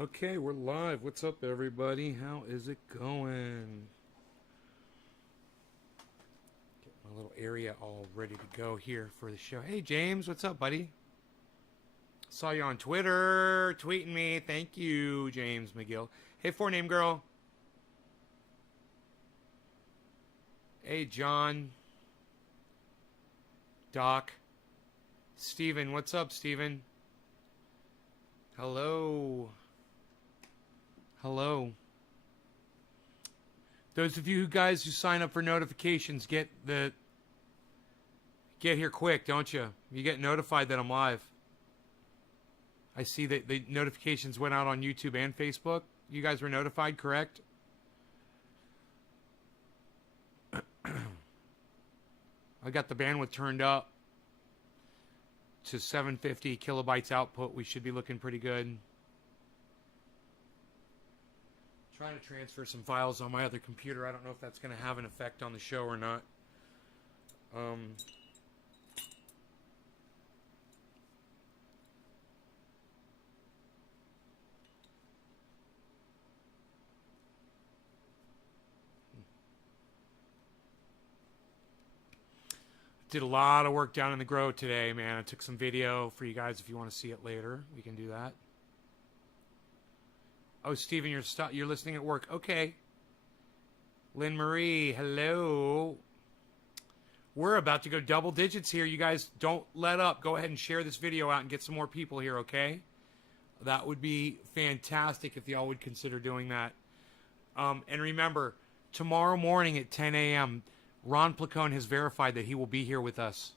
Okay, we're live. What's up, everybody? How is it going? Get my little area all ready to go here for the show. Hey, James, what's up, buddy? Saw you on Twitter tweeting me. Thank you, James McGill. Hey, four name girl. Hey, John. Doc. Steven, what's up, Steven? Hello. Hello. Those of you guys who sign up for notifications, get here quick, don't you? You get notified that I'm live. I see that the notifications went out on YouTube and Facebook. You guys were notified, correct? I got the bandwidth turned up to 750 kilobytes output. We should be looking pretty good. Trying to transfer some files on my other computer. I don't know if that's going to have an effect on the show or not. Did a lot of work down in the grow today, man. I took some video for you guys if you want to see it later. We can do that. Oh, Steven, you're listening at work. Okay. Lynn Marie, hello. We're about to go double digits here. You guys don't let up. Go ahead and share this video out and get some more people here, okay? That would be fantastic if y'all would consider doing that. And remember, tomorrow morning at 10 a.m., Ron Placone has verified that he will be here with us.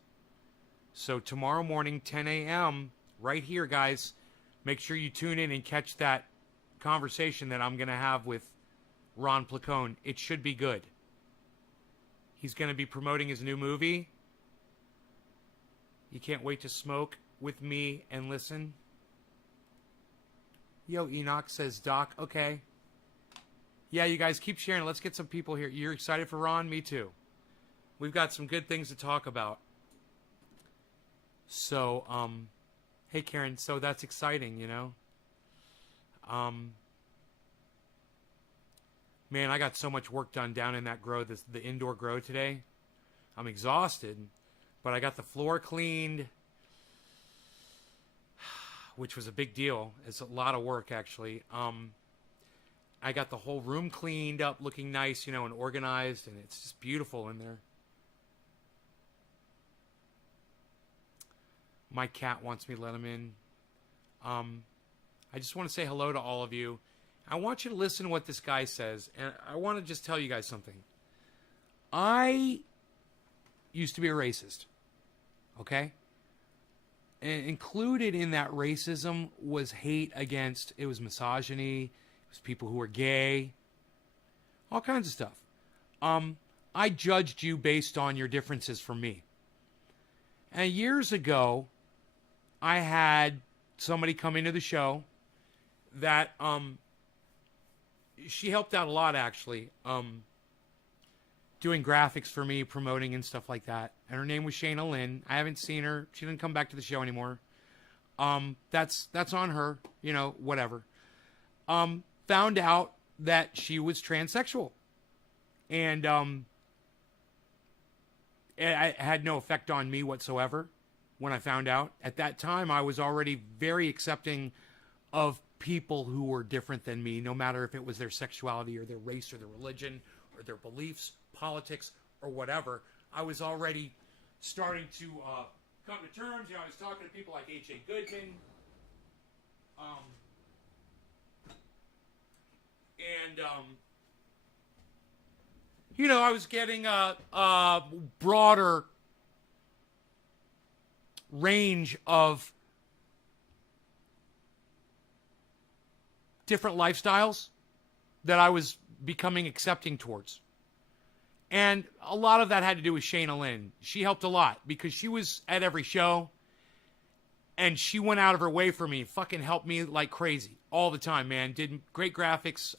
So tomorrow morning, 10 a.m., right here, guys, make sure you tune in and catch that conversation that I'm going to have with Ron Placone. It should be good. He's going to be promoting his new movie. You can't wait to smoke with me and listen. Yo, Enoch says, Doc, okay. Yeah, you guys keep sharing. Let's get some people here. You're excited for Ron? Me too. We've got some good things to talk about. So, hey, Karen, so that's exciting, you know? Man, I got so much work done down in that grow, the indoor grow today. I'm exhausted, but I got the floor cleaned, which was a big deal. It's a lot of work, actually. I got the whole room cleaned up, looking nice, you know, and organized, and it's just beautiful in there. My cat wants me to let him in. I just want to say hello to all of you. I want you to listen to what this guy says, and I want to just tell you guys something. I used to be a racist, okay? And included in that racism was hate against, it was misogyny, it was people who were gay, all kinds of stuff. I judged you based on your differences from me. And years ago, I had somebody come into the show that she helped out a lot, actually, doing graphics for me, promoting and stuff like that. And her name was Shayna Lynn. I haven't seen her. She didn't come back to the show anymore. That's on her, you know, whatever. Found out that she was transsexual. And it had no effect on me whatsoever when I found out. At that time, I was already very accepting of people who were different than me, no matter if it was their sexuality or their race or their religion or their beliefs, politics, or whatever. I was already starting to come to terms. You know, I was talking to people like H.A. Goodman. You know, I was getting a broader range of different lifestyles that I was becoming accepting towards. And a lot of that had to do with Shayna Lynn. She helped a lot because she was at every show and she went out of her way for me, fucking helped me like crazy all the time, man. Did great graphics,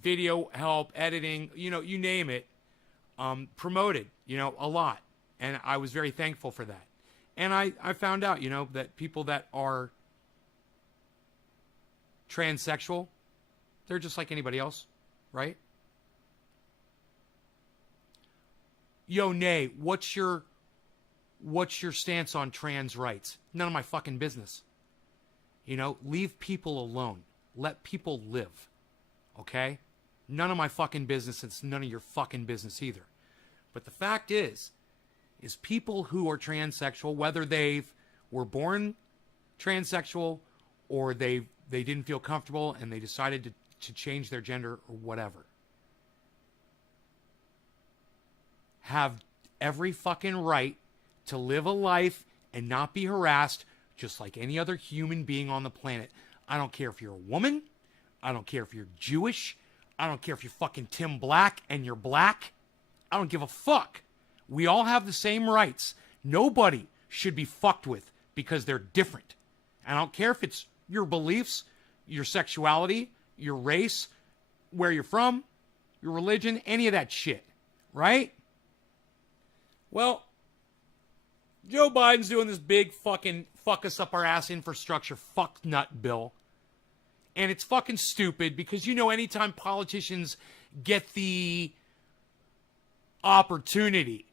video help, editing, you know, you name it, promoted, you know, a lot. And I was very thankful for that. And I found out, you know, that people that are transsexual, they're just like anybody else, right? Yo, Nay, what's your stance on trans rights? None of my fucking business. You know, leave people alone. Let people live. Okay? None of my fucking business. It's none of your fucking business either. But the fact is people who are transsexual, whether they were born transsexual or they didn't feel comfortable and they decided to change their gender or whatever, have every fucking right to live a life and not be harassed just like any other human being on the planet. I don't care if you're a woman. I don't care if you're Jewish. I don't care if you're fucking Tim Black and you're black. I don't give a fuck. We all have the same rights. Nobody should be fucked with because they're different. And I don't care if it's your beliefs, your sexuality, your race, where you're from, your religion, any of that shit. Right? Well, Joe Biden's doing this big fucking fuck us up our ass infrastructure fuck nut bill. And it's fucking stupid because, you know, anytime politicians get the opportunity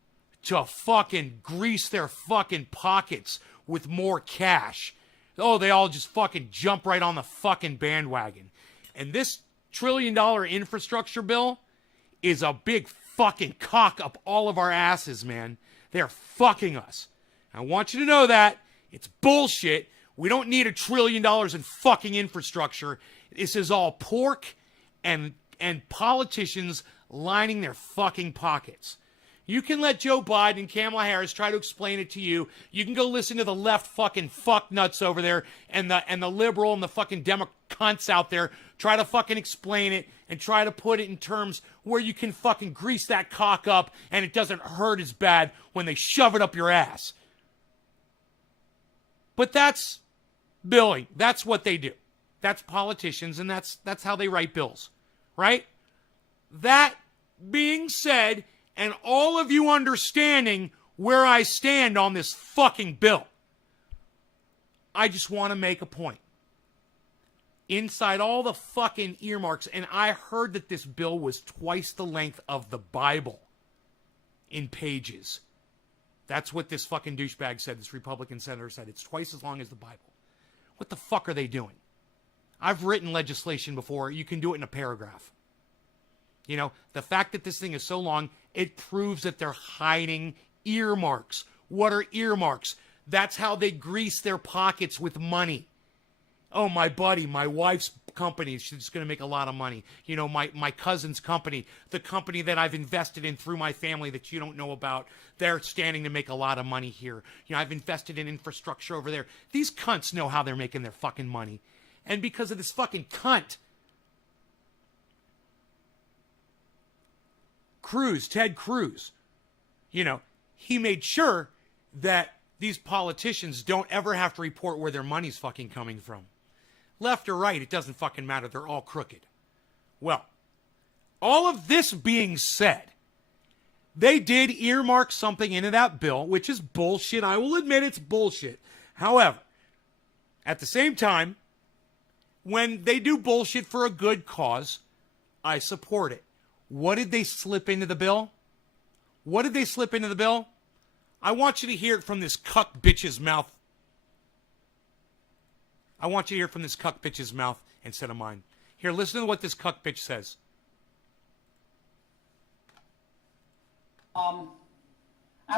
to fucking grease their fucking pockets with more cash, oh, they all just fucking jump right on the fucking bandwagon. And this $1 trillion infrastructure bill is a big fucking cock up all of our asses, man. They're fucking us. I want you to know that. It's bullshit. We don't need $1 trillion in fucking infrastructure. This is all pork and politicians lining their fucking pockets. You can let Joe Biden and Kamala Harris try to explain it to you. You can go listen to the left fucking fuck nuts over there and the liberal and the fucking Demo cunts out there try to fucking explain it and try to put it in terms where you can fucking grease that cock up and it doesn't hurt as bad when they shove it up your ass. But that's billing. That's what they do. That's politicians, and that's how they write bills, right? That being said, and all of you understanding where I stand on this fucking bill, I just want to make a point. Inside all the fucking earmarks, and I heard that this bill was twice the length of the Bible in pages. That's what this fucking douchebag said, this Republican senator said. It's twice as long as the Bible. What the fuck are they doing? I've written legislation before. You can do it in a paragraph. You know, the fact that this thing is so long, it proves that they're hiding earmarks. What are earmarks? That's how they grease their pockets with money. Oh, my buddy, my wife's company, she's going to make a lot of money. You know, my cousin's company, the company that I've invested in through my family that you don't know about, they're standing to make a lot of money here. You know, I've invested in infrastructure over there. These cunts know how they're making their fucking money. And because of this fucking cunt, Ted Cruz, you know, he made sure that these politicians don't ever have to report where their money's fucking coming from. Left or right, it doesn't fucking matter. They're all crooked. Well, all of this being said, they did earmark something into that bill, which is bullshit. I will admit it's bullshit. However, at the same time, when they do bullshit for a good cause, I support it. What did they slip into the bill? What did they slip into the bill? I want you to hear it from this cuck bitch's mouth. I want you to hear it from this cuck bitch's mouth instead of mine. Here, listen to what this cuck bitch says. I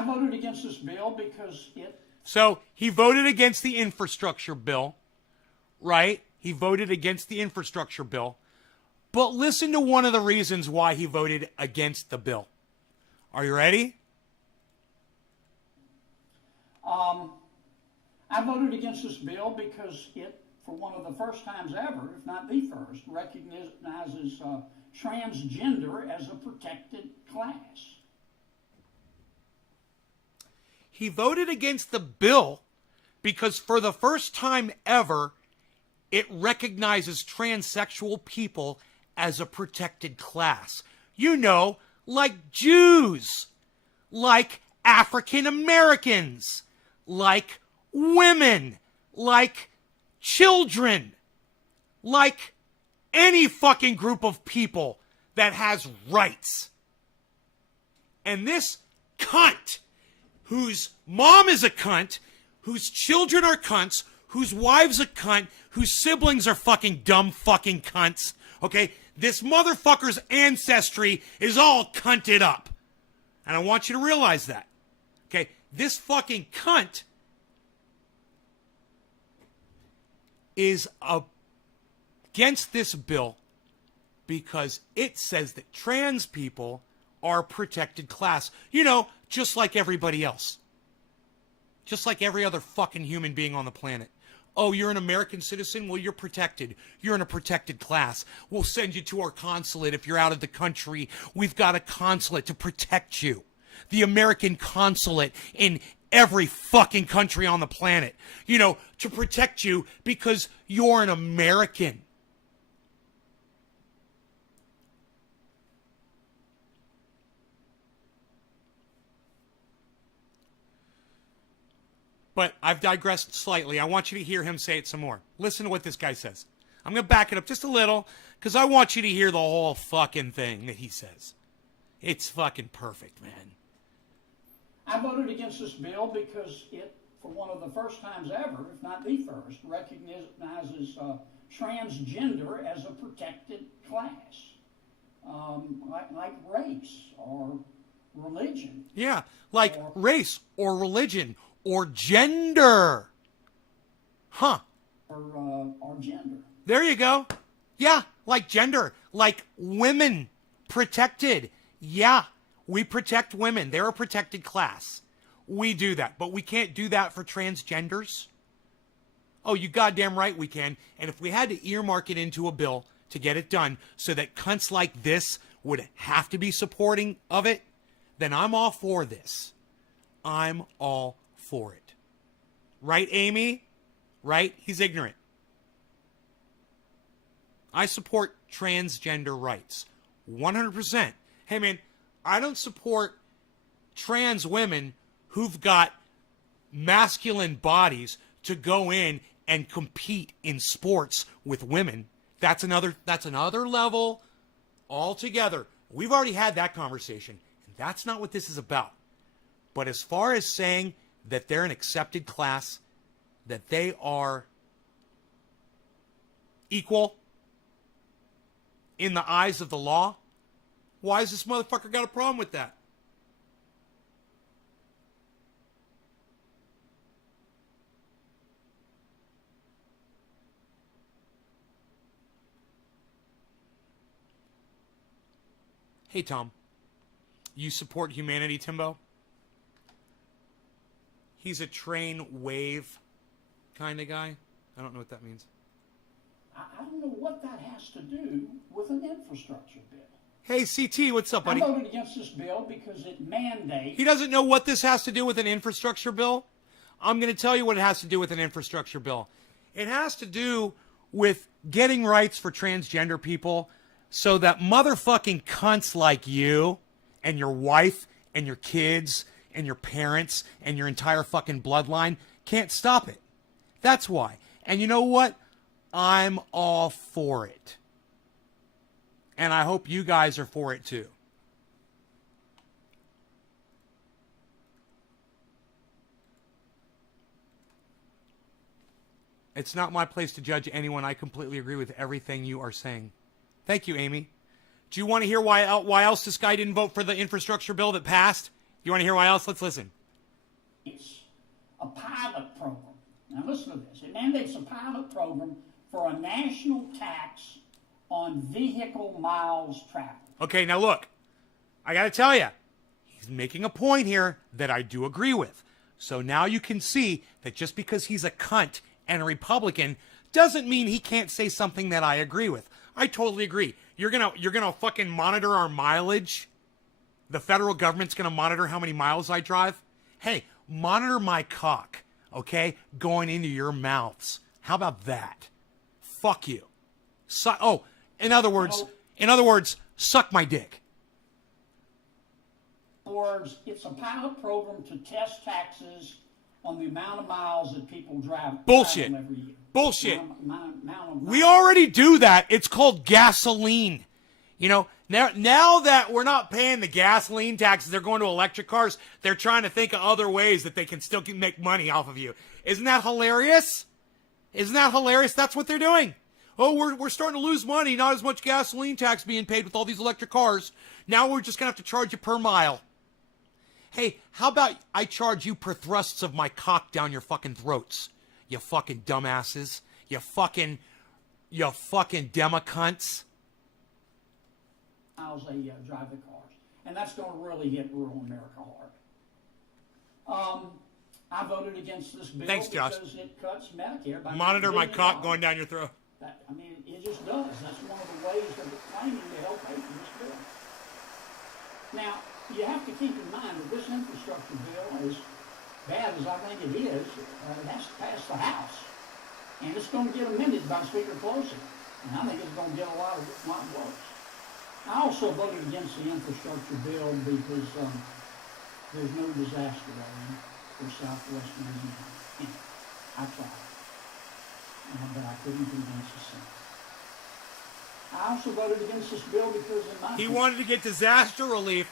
voted against this bill because it... So, he voted against the infrastructure bill, right? He voted against the infrastructure bill. But listen to one of the reasons why he voted against the bill. Are you ready? I voted against this bill because it, for one of the first times ever, if not the first, recognizes transgender as a protected class. He voted against the bill because for the first time ever, it recognizes transsexual people as a protected class. You know, like Jews, like African Americans, like women, like children, like any fucking group of people that has rights. And this cunt, whose mom is a cunt, whose children are cunts, whose wives are cunt, whose siblings are fucking dumb fucking cunts, okay? This motherfucker's ancestry is all cunted up. And I want you to realize that. Okay? This fucking cunt is against this bill because it says that trans people are protected class. You know, just like everybody else. Just like every other fucking human being on the planet. Oh, you're an American citizen? Well, you're protected. You're in a protected class. We'll send you to our consulate if you're out of the country. We've got a consulate to protect you. The American consulate in every fucking country on the planet. You know, to protect you because you're an American. But I've digressed slightly. I want you to hear him say it some more. Listen to what this guy says. I'm going to back it up just a little because I want you to hear the whole fucking thing that he says. It's fucking perfect, man. I voted against this bill because it, for one of the first times ever, if not the first, recognizes transgender as a protected class, like race or religion. Yeah, like race or religion. Or gender. Huh. Or gender. There you go. Yeah, like gender. Like women. Protected. Yeah, we protect women. They're a protected class. We do that. But we can't do that for transgenders. Oh, you goddamn right we can. And if we had to earmark it into a bill to get it done so that cunts like this would have to be supporting of it, then I'm all for this. I'm all for it. Right, Amy? Right? He's ignorant. I support transgender rights. 100%. Hey, man, I don't support trans women who've got masculine bodies to go in and compete in sports with women. That's another level altogether. We've already had that conversation. And that's not what this is about. But as far as saying that they're an accepted class, that they are equal in the eyes of the law, why has this motherfucker got a problem with that? Hey, Tom. You support humanity, Timbo? He's a train wave kind of guy. I don't know what that means. I don't know what that has to do with an infrastructure bill. Hey, CT, what's up, buddy? I voted against this bill because it mandates... He doesn't know what this has to do with an infrastructure bill? I'm going to tell you what it has to do with an infrastructure bill. It has to do with getting rights for transgender people so that motherfucking cunts like you and your wife and your kids and your parents and your entire fucking bloodline can't stop it. That's why. And you know what? I'm all for it. And I hope you guys are for it too. It's not my place to judge anyone. I completely agree with everything you are saying. Thank you, Amy. Do you want to hear why else this guy didn't vote for the infrastructure bill that passed? You want to hear why else? Let's listen. It's a pilot program. Now listen to this. It mandates a pilot program for a national tax on vehicle miles traveled. Okay, now look. I got to tell you. He's making a point here that I do agree with. So now you can see that just because he's a cunt and a Republican doesn't mean he can't say something that I agree with. I totally agree. You're gonna fucking monitor our mileage? The federal government's gonna monitor how many miles I drive? Hey, monitor my cock, okay? Going into your mouths. How about that? Fuck you. In other words, suck my dick. It's a pilot program to test taxes on the amount of miles that people drive. Bullshit. Every year. Bullshit. amount of We already do that. It's called gasoline. You know, now that we're not paying the gasoline taxes, they're going to electric cars. They're trying to think of other ways that they can still make money off of you. Isn't that hilarious? Isn't that hilarious? That's what they're doing. Oh, we're starting to lose money. Not as much gasoline tax being paid with all these electric cars. Now we're just going to have to charge you per mile. Hey, how about I charge you per thrusts of my cock down your fucking throats? You fucking dumbasses. You fucking democunts. Miles they drive the cars. And that's going to really hit rural America hard. I voted against this bill Thanks, Josh. because it cuts Medicare by Monitor my $9 billion. cock going down your throat. I mean, it just does. That's one of the ways of it claiming to help pay for this bill. Now, you have to keep in mind that this infrastructure bill, as bad as I think it is, it has to pass the House. And it's going to get amended by Speaker Pelosi. And I think it's going to get a lot worse. I also voted against the infrastructure bill because there's no disaster area for Southwest Louisiana. I tried. But I couldn't convince the Senate. I also voted against this bill because in my He wanted to get disaster relief.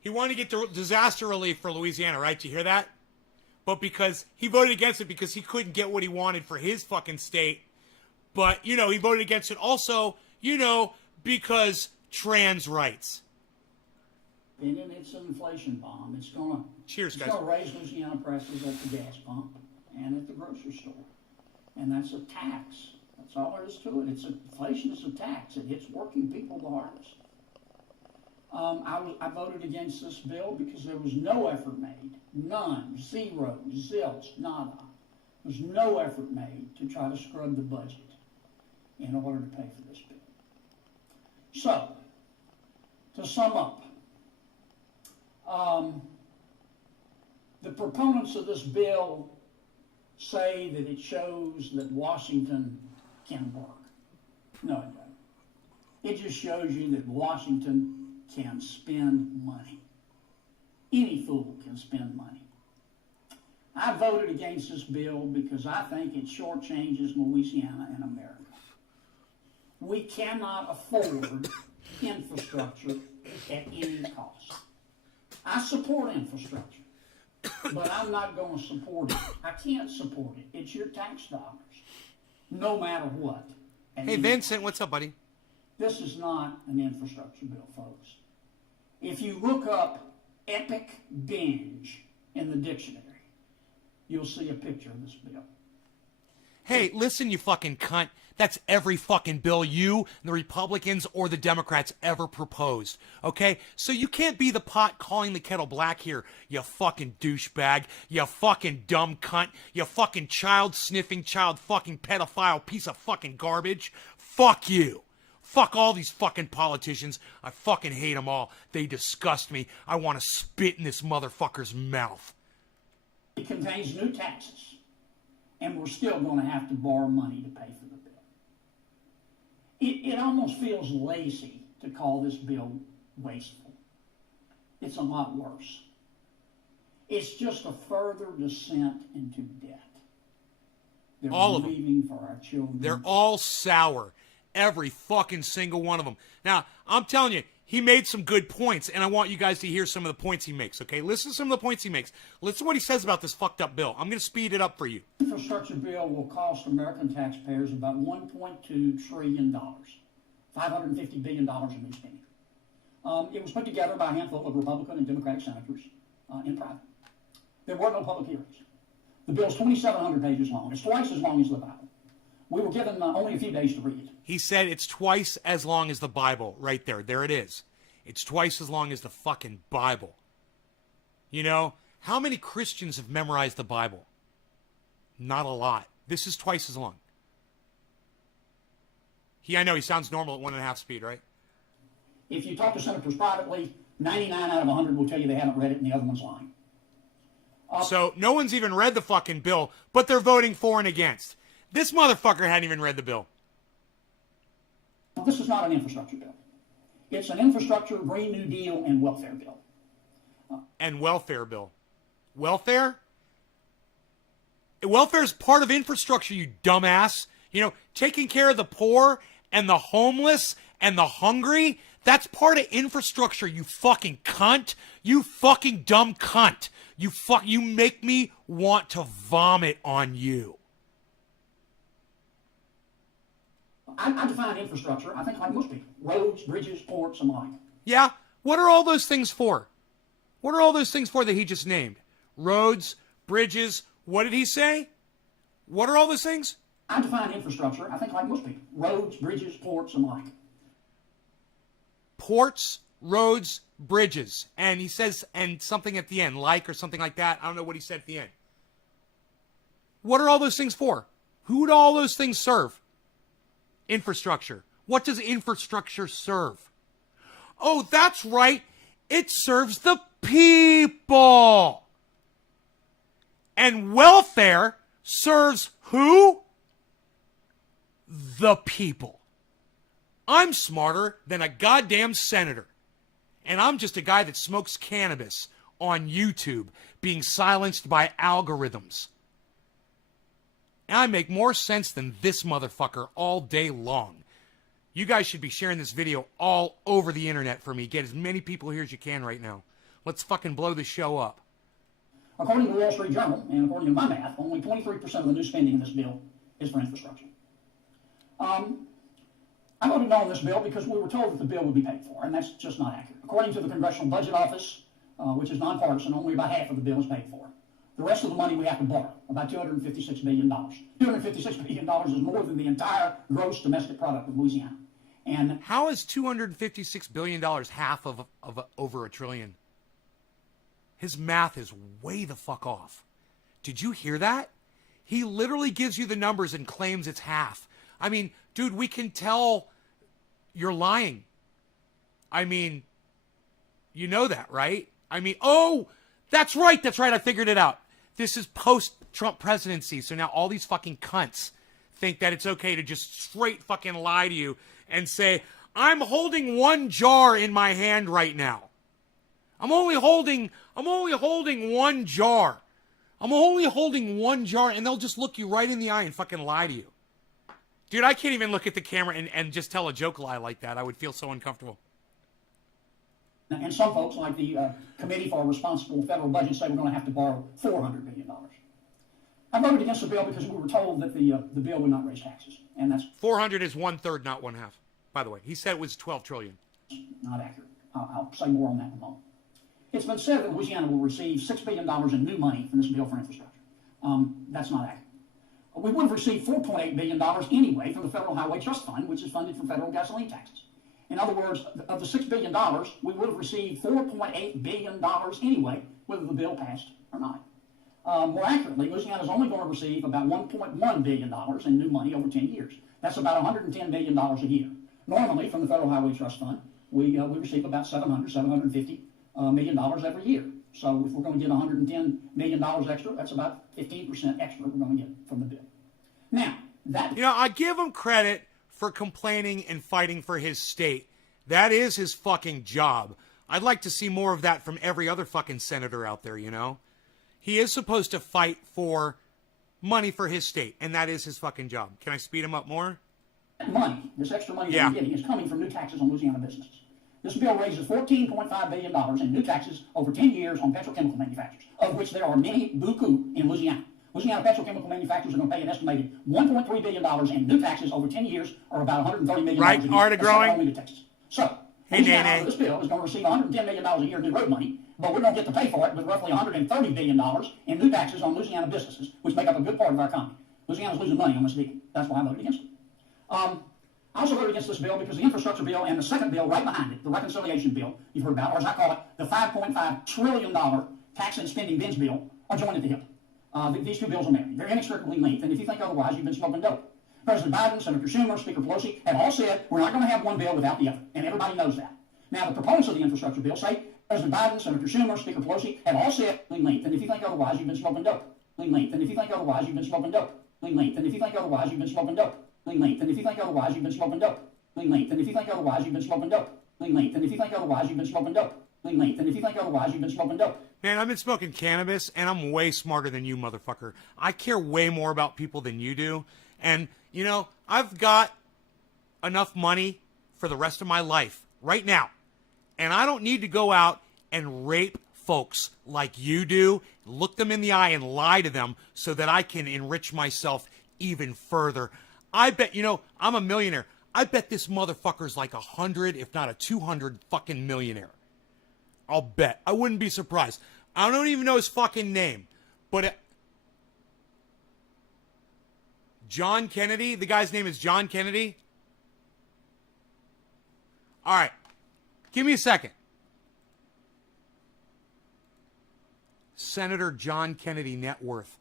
He wanted to get disaster relief for Louisiana, right? Did you hear that? But because he voted against it because he couldn't get what he wanted for his fucking state. But, you know, he voted against it also, you know, because trans rights. And it's an inflation bomb. It's going to to raise Louisiana prices at the gas pump and at the grocery store. And that's a tax. That's all there is to it. Inflation is a tax. It hits working people the hardest. I voted against this bill because there was no effort made. None. Zero. Zilch. Nada. There was no effort made to try to scrub the budget in order to pay for this bill. So, to sum up, the proponents of this bill say that it shows that Washington can work. No, it doesn't. It just shows you that Washington can spend money. Any fool can spend money. I voted against this bill because I think it shortchanges Louisiana and America. We cannot afford infrastructure at any cost. I support infrastructure, but I'm not going to support it. I can't support it. It's your tax dollars, no matter what. Hey, Vincent, what's up, buddy? This is not an infrastructure bill, folks. If you look up epic binge in the dictionary, you'll see a picture of this bill. Hey, listen, you fucking cunt. That's every fucking bill you, the Republicans, or the Democrats ever proposed. Okay? So you can't be the pot calling the kettle black here, you fucking douchebag. You fucking dumb cunt. You fucking child-sniffing, child-fucking pedophile piece of fucking garbage. Fuck you. Fuck all these fucking politicians. I fucking hate them all. They disgust me. I want to spit in this motherfucker's mouth. It contains new taxes, and we're still going to have to borrow money to pay for the bill. It almost feels lazy to call this bill wasteful. It's a lot worse. It's just a further descent into debt. They're all of them. Leaving for our children. They're all sour. Every fucking single one of them. Now, I'm telling you, he made some good points, and I want you guys to hear some of the points he makes, okay? Listen to some of the points he makes. Listen to what he says about this fucked up bill. I'm going to speed it up for you. The infrastructure bill will cost American taxpayers about $1.2 trillion, $550 billion in new spending. It was put together by a handful of Republican and Democratic senators in private. There were no public hearings. The bill's 2,700 pages long. It's twice as long as the Bible. We were given only a few days to read it. He said it's twice as long as the Bible. Right there. There it is. It's twice as long as the fucking Bible. You know, how many Christians have memorized the Bible? Not a lot. This is twice as long. I know he sounds normal at 1.5 speed, right? If you talk to senators privately, 99 out of 100 will tell you they haven't read it and the other one's lying. So no one's even read the fucking bill, but they're voting for and against. This motherfucker hadn't even read the bill. This is not an infrastructure bill. It's an infrastructure, Green New Deal, and welfare bill. And welfare bill. Welfare? Welfare is part of infrastructure, you dumbass. You know, taking care of the poor and the homeless and the hungry, that's part of infrastructure, you fucking cunt. You fucking dumb cunt. You make me want to vomit on you. I define infrastructure, I think like most people. Roads, bridges, ports, and the like. Yeah? What are all those things for? What are all those things for that he just named? Roads, bridges, what did he say? What are all those things? I define infrastructure, I think like most people. Roads, bridges, ports, and the like. Ports, roads, bridges. And he says, and something at the end, like or something like that. I don't know what he said at the end. What are all those things for? Who do all those things serve? Infrastructure. What does infrastructure serve? Oh, that's right. It serves the people. And welfare serves who? The people. I'm smarter than a goddamn senator. And I'm just a guy that smokes cannabis on YouTube, being silenced by algorithms. And I make more sense than this motherfucker all day long. You guys should be sharing this video all over the internet for me. Get as many people here as you can right now. Let's fucking blow the show up. According to the Wall Street Journal, and according to my math, only 23% of the new spending in this bill is for infrastructure. I voted no on this bill because we were told that the bill would be paid for, and that's just not accurate. According to the Congressional Budget Office, which is nonpartisan, only about half of the bill is paid for. The rest of the money we have to borrow, about $256 billion. $256 billion is more than the entire gross domestic product of Louisiana. And how is $256 billion half of over a trillion? His math is way the fuck off. Did you hear that? He literally gives you the numbers and claims it's half. I mean, dude, we can tell you're lying. I mean, you know that, right? I mean, oh, that's right. I figured it out. This is post-Trump presidency, so now all these fucking cunts think that it's okay to just straight fucking lie to you and say, I'm holding one jar in my hand right now. I'm only holding one jar. I'm only holding one jar, and they'll just look you right in the eye and fucking lie to you. Dude, I can't even look at the camera and just tell a joke lie like that. I would feel so uncomfortable. And some folks, like the Committee for a Responsible Federal Budget, say we're going to have to borrow $400 billion. I voted against the bill because we were told that the bill would not raise taxes. And that's 400 is 1/3, not 1/2. By the way, he said it was 12 trillion. Not accurate. I'll say more on that in a moment. It's been said that Louisiana will receive $6 billion in new money from this bill for infrastructure. That's not accurate. We would have received $4.8 billion anyway from the Federal Highway Trust Fund, which is funded from federal gasoline taxes. In other words, of the $6 billion, we would have received $4.8 billion anyway, whether the bill passed or not. More accurately, Louisiana is only going to receive about $1.1 billion in new money over 10 years. That's about $110 million a year. Normally, from the Federal Highway Trust Fund, we receive about $750 million every year. So if we're going to get $110 million extra, that's about 15% extra we're going to get from the bill. Now, that... You know, I give him credit for complaining and fighting for his state. That is his fucking job. I'd like to see more of that from every other fucking senator out there, you know? He is supposed to fight for money for his state, and that is his fucking job. Can I speed him up more? Money, this extra money that we're getting, is coming from new taxes on Louisiana businesses. This bill raises $14.5 billion in new taxes over 10 years on petrochemical manufacturers, of which there are many, beaucoup, in Louisiana. Louisiana petrochemical manufacturers are going to pay an estimated $1.3 billion in new taxes over 10 years, or about $130 million right, a year. Art of growing. Only to Texas. So, Louisiana, this bill is going to receive $110 million a year in new road money, but we're going to get to pay for it with roughly $130 billion in new taxes on Louisiana businesses, which make up a good part of our economy. Louisiana's losing money on this deal. That's why I voted against it. I also voted against this bill because the infrastructure bill and the second bill right behind it, the reconciliation bill you've heard about, or as I call it, the $5.5 trillion tax and spending binge bill, are joined at the hip. These two bills are married. They're inextricably linked, and if you think otherwise, you've been smoking dope. President Biden, Senator Schumer, Speaker Pelosi have all said we're not going to have one bill without the other, and everybody knows that. Now, the proponents of the infrastructure bill say President Biden, Senator Schumer, Speaker Pelosi have all said linked, and if you think otherwise, you've been smoking dope. Linked, and if you think otherwise, you've been smoking dope. Linked, and if you think otherwise, you've been smoking dope. Linked, and if you think otherwise, you've been smoking dope. Linked, and if you think otherwise, you've been smoking dope. Linked, and if you think otherwise, you've been smoking dope. length. And if you think otherwise, you've been smoking dope. Man, I've been smoking cannabis, and I'm way smarter than you, motherfucker. I care way more about people than you do. And, you know, I've got enough money for the rest of my life right now. And I don't need to go out and rape folks like you do, look them in the eye and lie to them so that I can enrich myself even further. I bet, you know, I'm a millionaire. I bet this motherfucker's like 100, if not a 200 fucking millionaire. I'll bet. I wouldn't be surprised. I don't even know his fucking name. But John Kennedy? The guy's name is John Kennedy? All right. Give me a second. Senator John Kennedy net worth.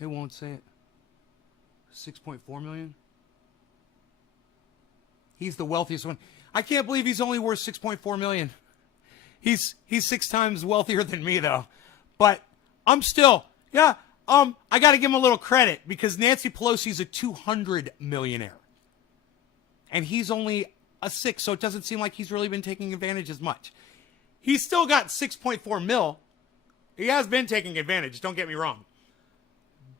It won't say it. 6.4 million? He's the wealthiest one. I can't believe he's only worth 6.4 million. He's 6 times wealthier than me, though. But I'm still, I got to give him a little credit because Nancy Pelosi's a 200 millionaire. And he's only a 6, so it doesn't seem like he's really been taking advantage as much. He's still got 6.4 mil. He has been taking advantage, don't get me wrong.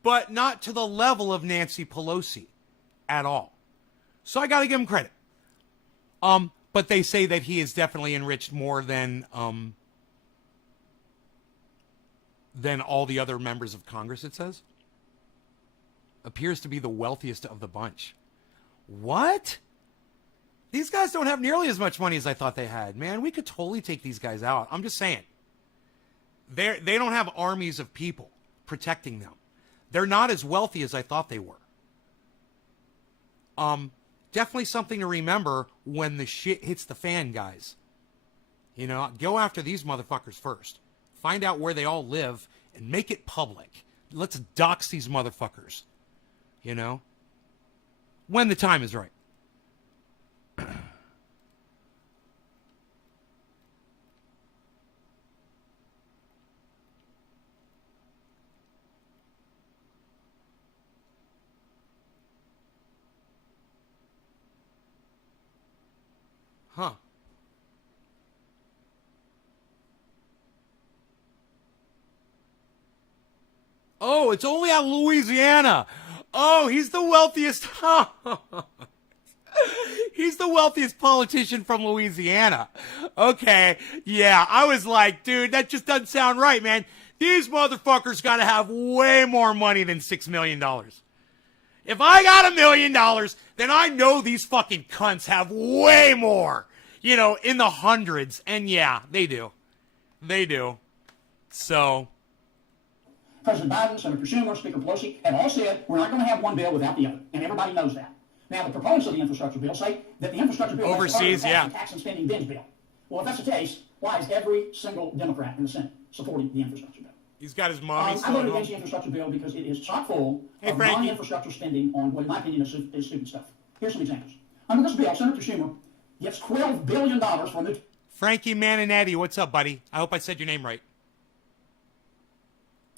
But not to the level of Nancy Pelosi at all. So I got to give him credit. But they say that he is definitely enriched more than all the other members of Congress, it says. Appears to be the wealthiest of the bunch. What? These guys don't have nearly as much money as I thought they had. Man, we could totally take these guys out. I'm just saying. They don't have armies of people protecting them. They're not as wealthy as I thought they were. Definitely something to remember when the shit hits the fan, guys. You know, go after these motherfuckers first. Find out where they all live and make it public. Let's dox these motherfuckers. You know? When the time is right. Huh. Oh, it's only out of Louisiana. Oh, he's the wealthiest. He's the wealthiest politician from Louisiana. Okay. Yeah, I was like, dude, that just doesn't sound right, man. These motherfuckers got to have way more money than $6 million. If I got $1 million, then I know these fucking cunts have way more. You know, in the hundreds. And yeah, they do. They do. So. President Biden, Senator Schumer, Speaker Pelosi have all said we're not going to have one bill without the other. And everybody knows that. Now, the proponents of the infrastructure bill say that the infrastructure bill overseas, is a tax and spending binge bill. Well, if that's the case, why is every single Democrat in the Senate supporting the infrastructure bill? He's got his mommy. I voted against the infrastructure bill because it is chock full of non-infrastructure spending on what, in my opinion, is stupid stuff. Here's some examples. Under this bill, Senator Schumer gets $12 billion for a new... Frankie Maninetti, what's up, buddy? I hope I said your name right.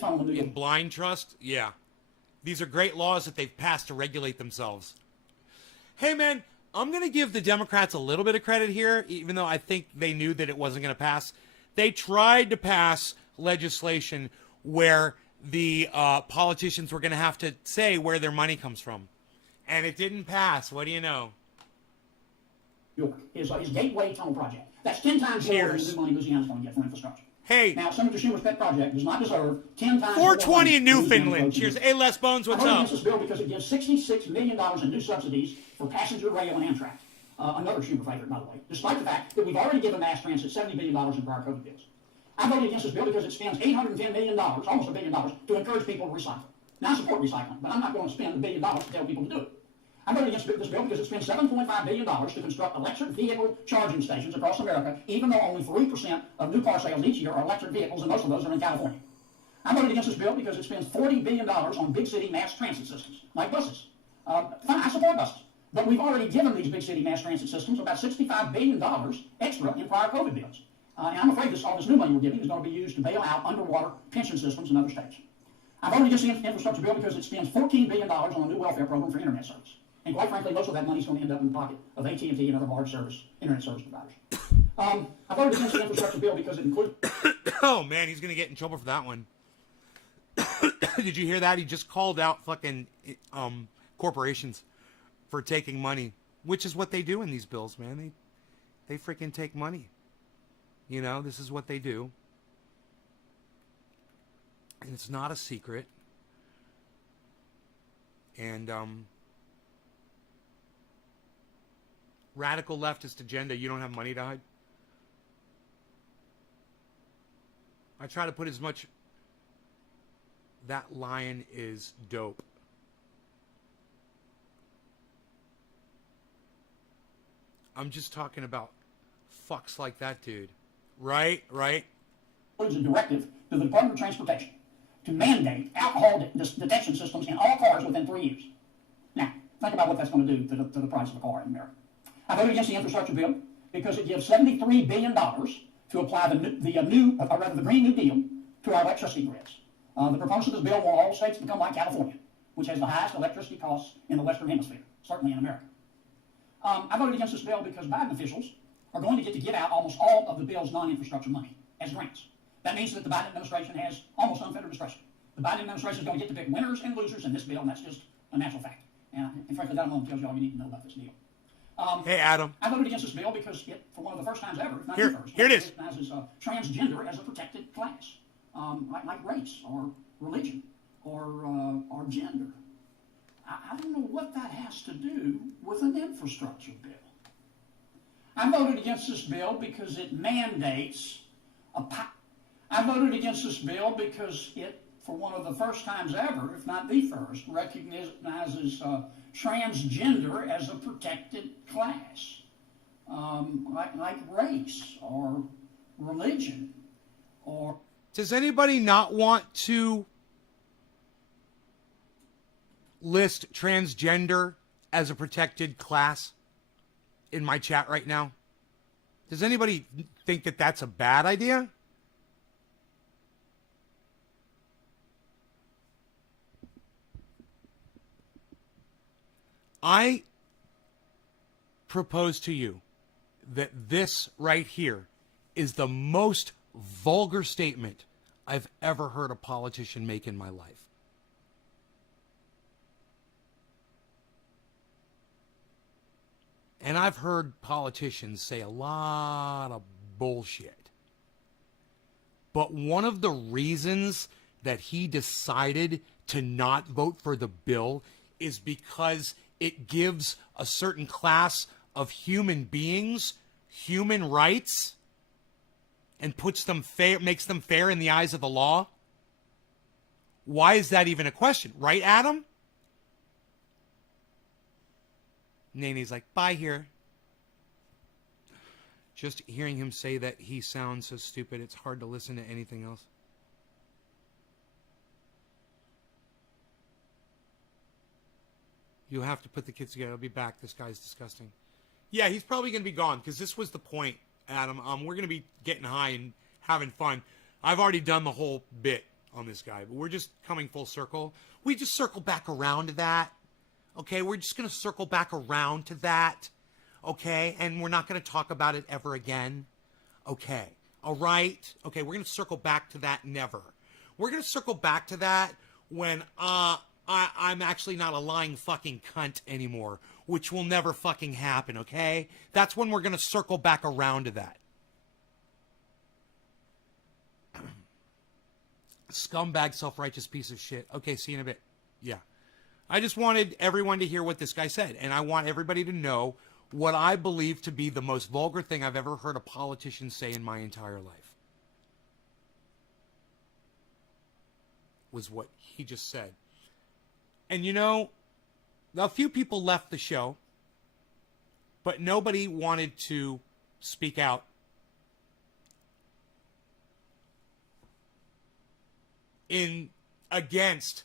In blind trust? Yeah. These are great laws that they've passed to regulate themselves. Hey, man, I'm going to give the Democrats a little bit of credit here, even though I think they knew that it wasn't going to pass. They tried to pass legislation where the politicians were going to have to say where their money comes from. And it didn't pass. What do you know? His Gateway Tunnel project. That's 10 times more than the money Louisiana's going to get for infrastructure. Hey. Now, Senator Schumer's pet project does not deserve 10 times 420 in Newfoundland. Cheers. Hey, Les Bones, what's up? I voted against this bill because it gives $66 million in new subsidies for passenger rail and Amtrak. Another Schumer favorite, by the way, despite the fact that we've already given mass transit $70 billion in prior COVID bills. I voted against this bill because it spends $810 million, almost $1 billion, to encourage people to recycle. Now, I support recycling, but I'm not going to spend $1 billion to tell people to do it. I voted against this bill because it spends $7.5 billion to construct electric vehicle charging stations across America, even though only 3% of new car sales each year are electric vehicles, and most of those are in California. I voted against this bill because it spends $40 billion on big city mass transit systems, like buses. Fine, I support buses. But we've already given these big city mass transit systems about $65 billion extra in prior COVID bills. And I'm afraid all this new money we're giving is going to be used to bail out underwater pension systems in other states. I voted against the infrastructure bill because it spends $14 billion on a new welfare program for internet service. And quite frankly, most of that money is going to end up in the pocket of AT&T and other large internet service providers. I voted against the infrastructure bill because it includes... Oh, man, he's going to get in trouble for that one. Did you hear that? He just called out fucking corporations for taking money, which is what they do in these bills, man. They freaking take money. You know, this is what they do. And it's not a secret. And radical leftist agenda, you don't have money to hide. I try to put as much... That lion is dope. I'm just talking about fucks like that, dude. Right? Includes a directive to the Department of Transportation to mandate alcohol detection systems in all cars within 3 years. Now, think about what that's going to do to the price of a car in America. I voted against the infrastructure bill because it gives $73 billion to apply the Green New Deal to our electricity grids. The proponents of this bill want all states to become like California, which has the highest electricity costs in the Western Hemisphere, certainly in America. I voted against this bill because Biden officials are going to give out almost all of the bill's non-infrastructure money as grants. That means that the Biden administration has almost unfettered discretion. The Biden administration is going to get to pick winners and losers in this bill, and that's just a natural fact. And frankly, that alone tells you all you need to know about this deal. Hey, Adam. I voted against this bill because it, for one of the first times ever, if not Here, the first, here it is. recognizes transgender as a protected class, like race or religion or gender. I don't know what that has to do with an infrastructure bill. I voted against this bill because it mandates I voted against this bill because it, for one of the first times ever, if not the first, recognizes transgender as a protected class, like race or religion or... Does anybody not want to list transgender as a protected class in my chat right now? Does anybody think that that's a bad idea? I propose to you that this right here is the most vulgar statement I've ever heard a politician make in my life. And I've heard politicians say a lot of bullshit. But one of the reasons that he decided to not vote for the bill is because it gives a certain class of human beings human rights and puts them fair, makes them fair in the eyes of the law. Why is that even a question? Right, Adam? Nene's like, bye here. Just hearing him say that, he sounds so stupid, it's hard to listen to anything else. You'll have to put the kids together. I'll be back. This guy's disgusting. Yeah, he's probably going to be gone because this was the point, Adam. We're going to be getting high and having fun. I've already done the whole bit on this guy, but we're just coming full circle. We just circle back around to that. Okay, we're just going to circle back around to that. Okay, and we're not going to talk about it ever again. Okay, all right? Okay, we're going to circle back to that never. We're going to circle back to that when I'm actually not a lying fucking cunt anymore, which will never fucking happen, okay? That's when we're going to circle back around to that. Scumbag, self-righteous piece of shit. Okay, see you in a bit. Yeah. I just wanted everyone to hear what this guy said, and I want everybody to know what I believe to be the most vulgar thing I've ever heard a politician say in my entire life. Was what he just said. And you know, a few people left the show, but nobody wanted to speak out. Against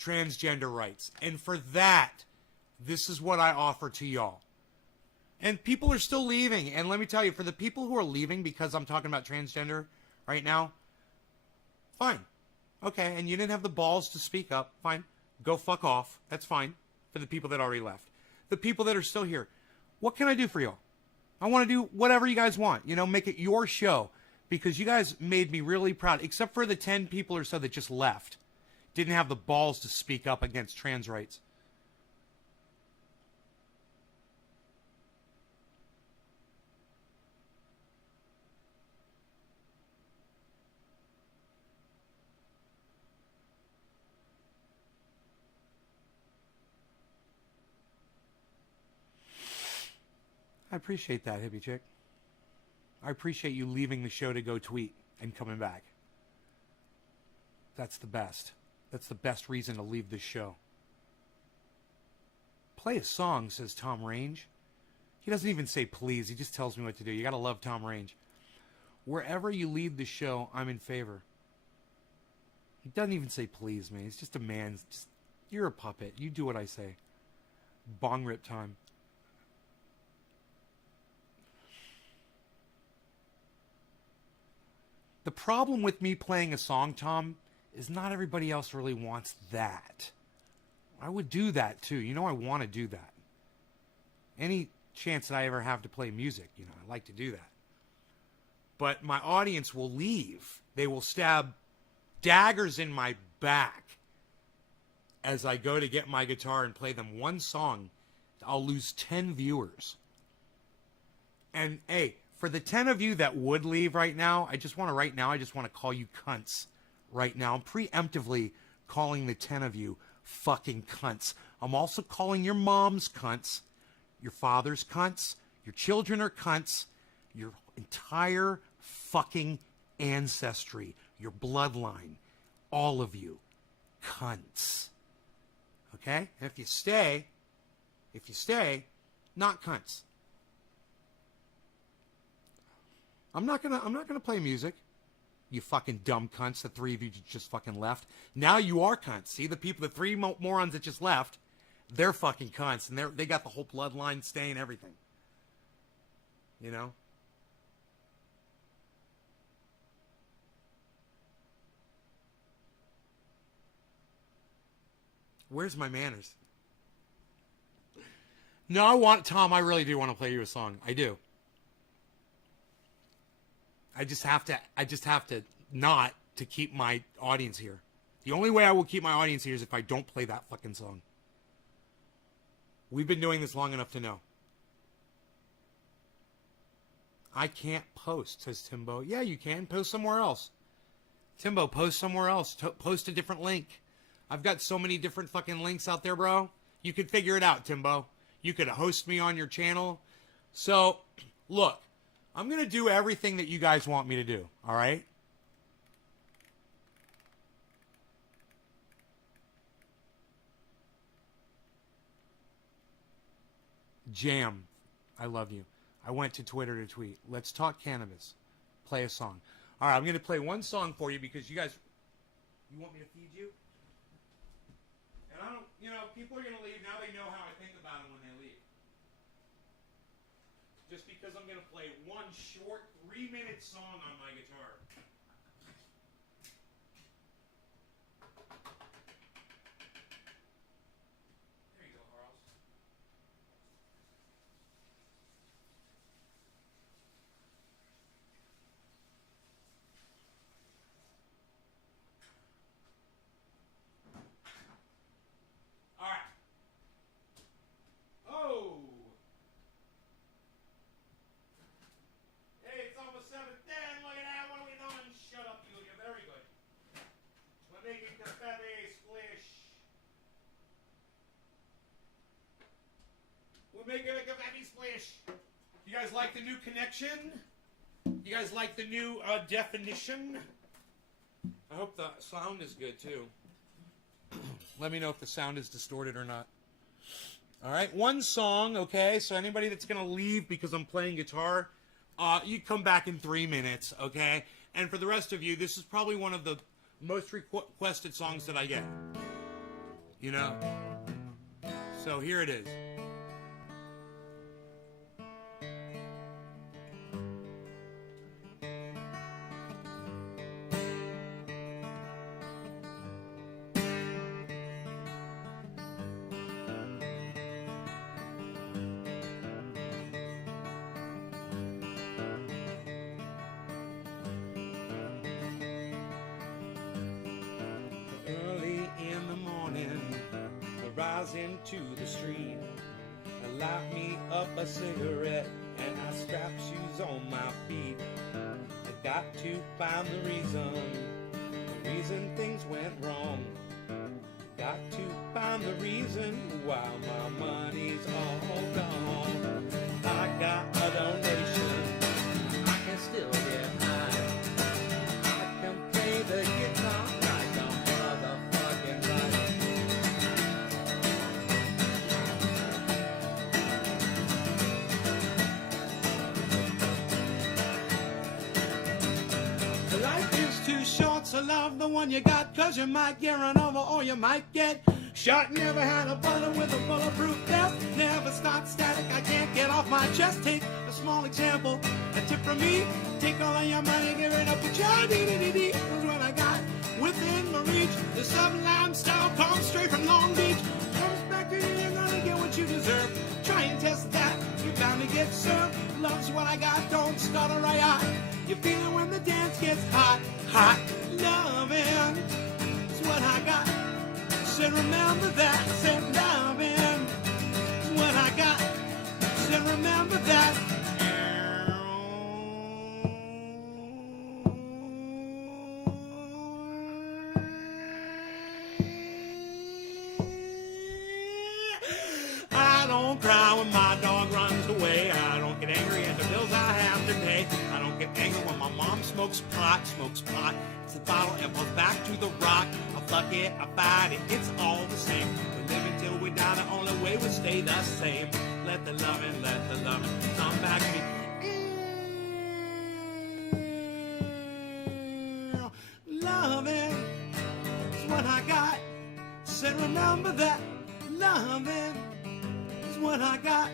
transgender rights. And for that, this is what I offer to y'all. And people are still leaving. And let me tell you, for the people who are leaving because I'm talking about transgender right now, fine. Okay, and you didn't have the balls to speak up. Fine. Go fuck off. That's fine for the people that already left. The people that are still here, what can I do for y'all? I want to do whatever you guys want. You know, make it your show. Because you guys made me really proud. Except for the 10 people or so that just left. Didn't have the balls to speak up against trans rights. I appreciate that, hippie chick. I appreciate you leaving the show to go tweet and coming back. That's the best. That's the best reason to leave this show. Play a song, says Tom Range. He doesn't even say please. He just tells me what to do. You got to love Tom Range. Wherever you leave the show, I'm in favor. He doesn't even say please, man. He's just a man. You're a puppet. You do what I say. Bong rip time. The problem with me playing a song, Tom, is not everybody else really wants that. I would do that too. You know, I want to do that. Any chance that I ever have to play music, you know, I like to do that. But my audience will leave. They will stab daggers in my back as I go to get my guitar and play them one song. I'll lose 10 viewers. And hey, for the 10 of you that would leave right now, I just want to call you cunts right now. I'm preemptively calling the 10 of you fucking cunts. I'm also calling your moms cunts, your fathers cunts, your children are cunts, your entire fucking ancestry, your bloodline, all of you cunts. Okay? And if you stay, not cunts. I'm not gonna play music. You fucking dumb cunts. The 3 of you just fucking left. Now you are cunts. See, the 3 morons that just left, they're fucking cunts, and they got the whole bloodline staying, everything. You know. Where's my manners? No, Tom, I really do want to play you a song. I do. I just have to not to keep my audience here. The only way I will keep my audience here is if I don't play that fucking song. We've been doing this long enough to know. I can't post, says Timbo. Yeah, you can. Post somewhere else. Timbo, post somewhere else. Post a different link. I've got so many different fucking links out there, bro. You could figure it out, Timbo. You could host me on your channel. So, look. I'm going to do everything that you guys want me to do, all right? Jam, I love you. I went to Twitter to tweet. Let's talk cannabis. Play a song. All right, I'm going to play one song for you because you guys, you want me to feed you? And I don't, you know, people are going to leave. Now they know how I think about them when they leave. Just because I'm going to play one short 3-minute song on my guitar. There you go, Charles. All right. Oh! Hey, it's almost 7:10. Look at that. What are we doing? Shut up, you. You're very good. We're making the feather splish. We're making a feather splish. You guys like the new connection? You guys like the new definition? I hope the sound is good, too. Let me know if the sound is distorted or not. All right, one song, okay? So anybody that's going to leave because I'm playing guitar, you come back in 3 minutes, okay? And for the rest of you, this is probably one of the most requested songs that I get. You know? So here it is. cars into the street. I light me up a cigarette and I strap shoes on my feet. I got to find the reason things went wrong. Got to find the reason why my money's all gone. I got a donation, I can still get high. I can play the guitar like a motherfucking light. Life is too short, so love the one you got, 'cause you might get run over or you might get shot. Never had a bullet with a bulletproof vest. Never start static, I can't get off my chest. Take a small example, a tip from me. Take all of your money, give it up with your dee-dee-dee-dee. That's what I got within my reach. The sublime style comes straight from Long Beach. Comes back to you, you're gonna get what you deserve. Try and test that, you're bound to get served. Love's what I got, don't stutter right out. You feel it when the dance gets hot, hot. Loving is what I got. Said remember that. Said loving is what I got. Said remember that. I don't cry when my dog runs away. I don't get angry at the bills I have to pay. I don't get angry when my mom smokes pot. It's the bottle and goes back to the rock. I fuck it, I fight it, it's all the same. We live until we die, the only way we stay the same. Let the loving come back to me. Loving is what I got. Said remember that. Loving is what I got.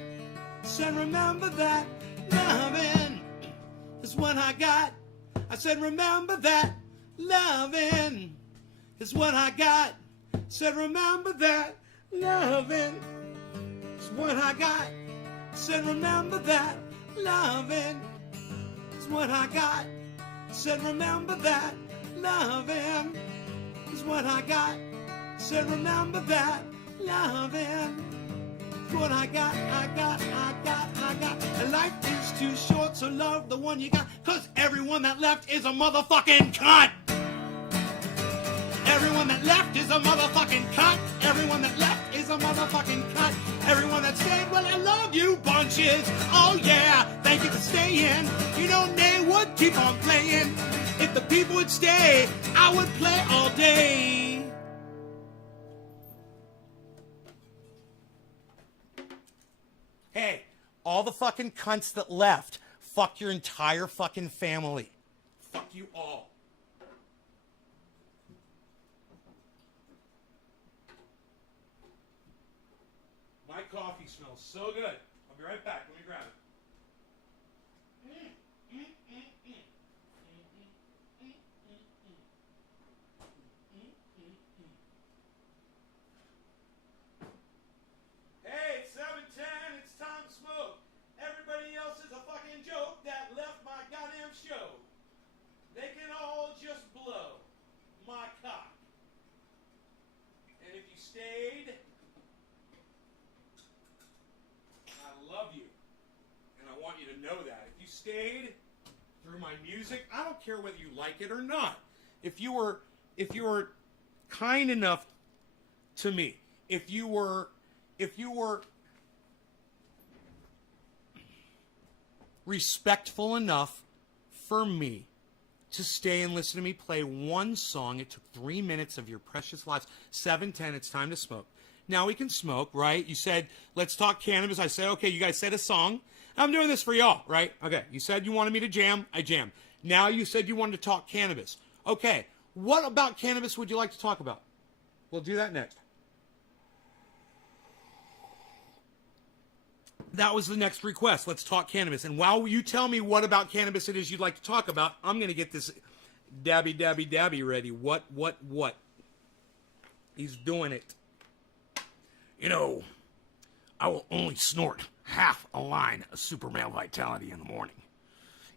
Said remember that. Loving is what I got. I said remember that. Loving is what I got. Said remember that. Loving is what I got. Said remember that. Loving is what I got. Said remember that. Loving is what I got. Said remember that. Loving is what I got. I got. And life is too short, so love the one you got. 'Cause everyone that left is a motherfucking cunt. Everyone that left is a motherfucking cunt. Everyone that left is a motherfucking cunt. Everyone that stayed, well, I love you bunches. Oh yeah, thank you for staying. You know they would keep on playing. If the people would stay, I would play all day. Hey, all the fucking cunts that left, fuck your entire fucking family. Fuck you all. My coffee smells so good. I'll be right back. Let me grab it. Hey, it's 7:10. It's time to smoke. Everybody else is a fucking joke that left my goddamn show. They can all just blow my cock. And if you stayed, I love you. And I want you to know that. If you stayed through my music, I don't care whether you like it or not. If you were kind enough to me, if you were respectful enough for me to stay and listen to me play one song. It took 3 minutes of your precious lives. 7:10, it's time to smoke. Now we can smoke, right? You said, let's talk cannabis. I said, okay, you guys said a song. I'm doing this for y'all, right? Okay, you said you wanted me to jam. I jammed. Now you said you wanted to talk cannabis. Okay, what about cannabis would you like to talk about? We'll do that next. That was the next request. Let's talk cannabis. And while you tell me what about cannabis it is you'd like to talk about, I'm going to get this dabby ready. What? He's doing it. You know, I will only snort half a line of super male vitality in the morning.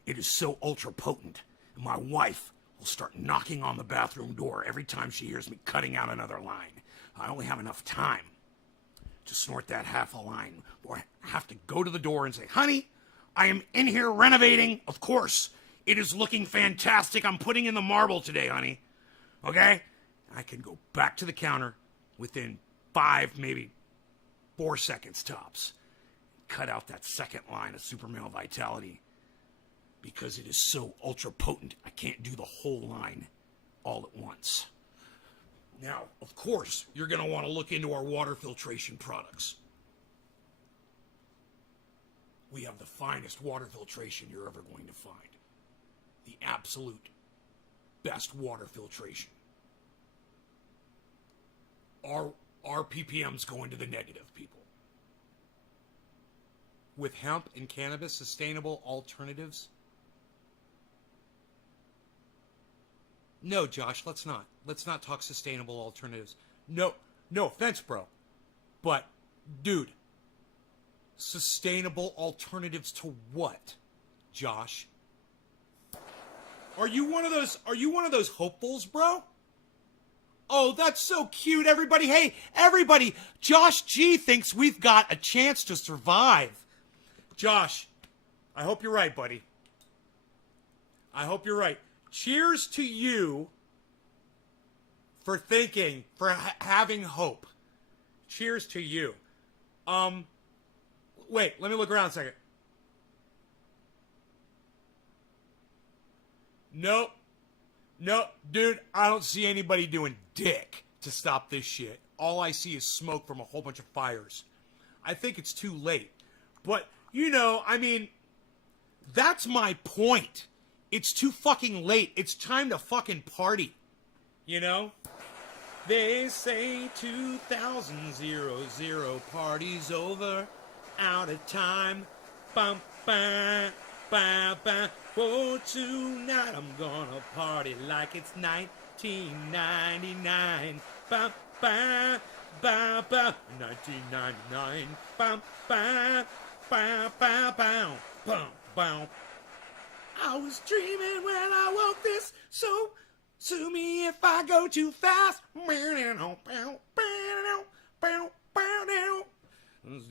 It is so ultra potent. And my wife will start knocking on the bathroom door every time she hears me cutting out another line. I only have enough time to snort that half a line, or have to go to the door and say, honey, I am in here renovating. Of course, it is looking fantastic. I'm putting in the marble today, honey. Okay? I can go back to the counter within 5, maybe 4 seconds tops. Cut out that second line of Super Male Vitality because it is so ultra potent. I can't do the whole line all at once. Now, of course, you're going to want to look into our water filtration products. We have the finest water filtration you're ever going to find. The absolute best water filtration. Our ppm's going to the negative, people. With hemp and cannabis sustainable alternatives? No, Josh, let's not. Let's not talk sustainable alternatives. No offense, bro. But, dude, sustainable alternatives to what, Josh? Are you one of those hopefuls, bro? Oh, that's so cute, everybody. Hey, everybody, Josh G thinks we've got a chance to survive. Josh, I hope you're right, buddy. I hope you're right. Cheers to you for thinking, for having hope. Cheers to you. Wait, let me look around a second. Nope, dude, I don't see anybody doing dick to stop this shit. All I see is smoke from a whole bunch of fires. I think it's too late. But, I mean, that's my point. It's too fucking late. It's time to fucking party. They say 2000 party's over, out of time. Bum, bum, bum, bum. Oh, tonight I'm gonna party like it's 1999. Bum, bum, bum, bum. 1999. Bum, bum, bum, bum, bum, bum, bum. I was dreaming when I woke this, so sue me if I go too fast.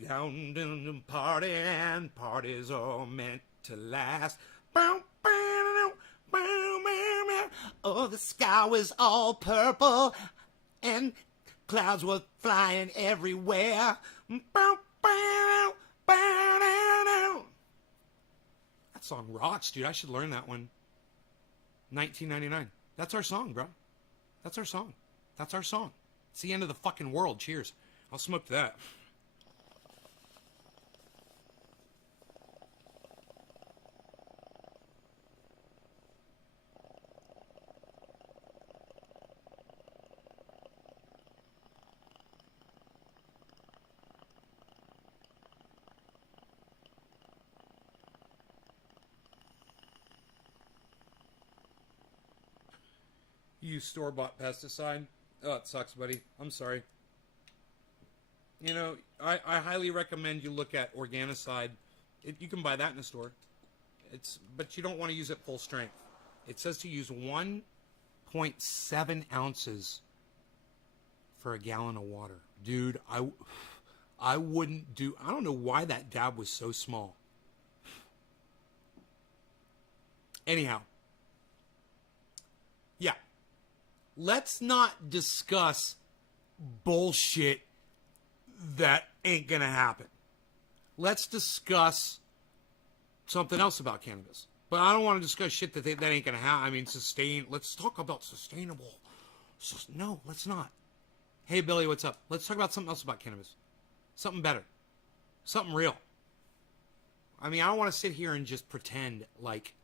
Down to the party, and parties are meant to last. Oh, the sky was all purple, and clouds were flying everywhere. That song rocks, dude. I should learn that one. 1999. That's our song, bro. That's our song. That's our song. It's the end of the fucking world. Cheers. I'll smoke to that. You use store-bought pesticide? Oh, it sucks, buddy. I'm sorry. I highly recommend you look at Organicide. You can buy that in the store. But you don't want to use it full strength. It says to use 1.7 ounces for a gallon of water. Dude, I wouldn't do... I don't know why that dab was so small. Anyhow. Yeah. Let's not discuss bullshit that ain't gonna happen. Let's discuss something else about cannabis. But I don't want to discuss shit that ain't gonna happen. I mean, let's talk about sustainable. No, let's not. Hey, Billy, what's up? Let's talk about something else about cannabis. Something better. Something real. I mean, I don't want to sit here and just pretend like,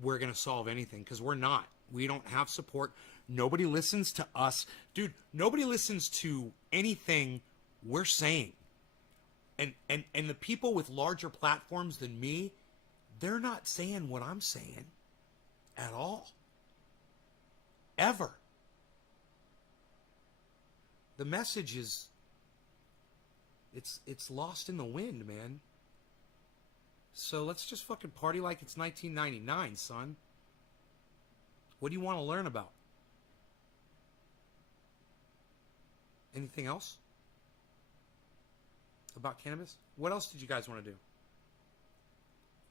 we're gonna solve anything, because we're not. We don't have support. Nobody listens to us. Dude, nobody listens to anything we're saying. And the people with larger platforms than me, they're not saying what I'm saying at all. Ever. The message is, it's lost in the wind, man. So let's just fucking party like it's 1999, son. What do you want to learn about? Anything else? about cannabis. What else did you guys want to do?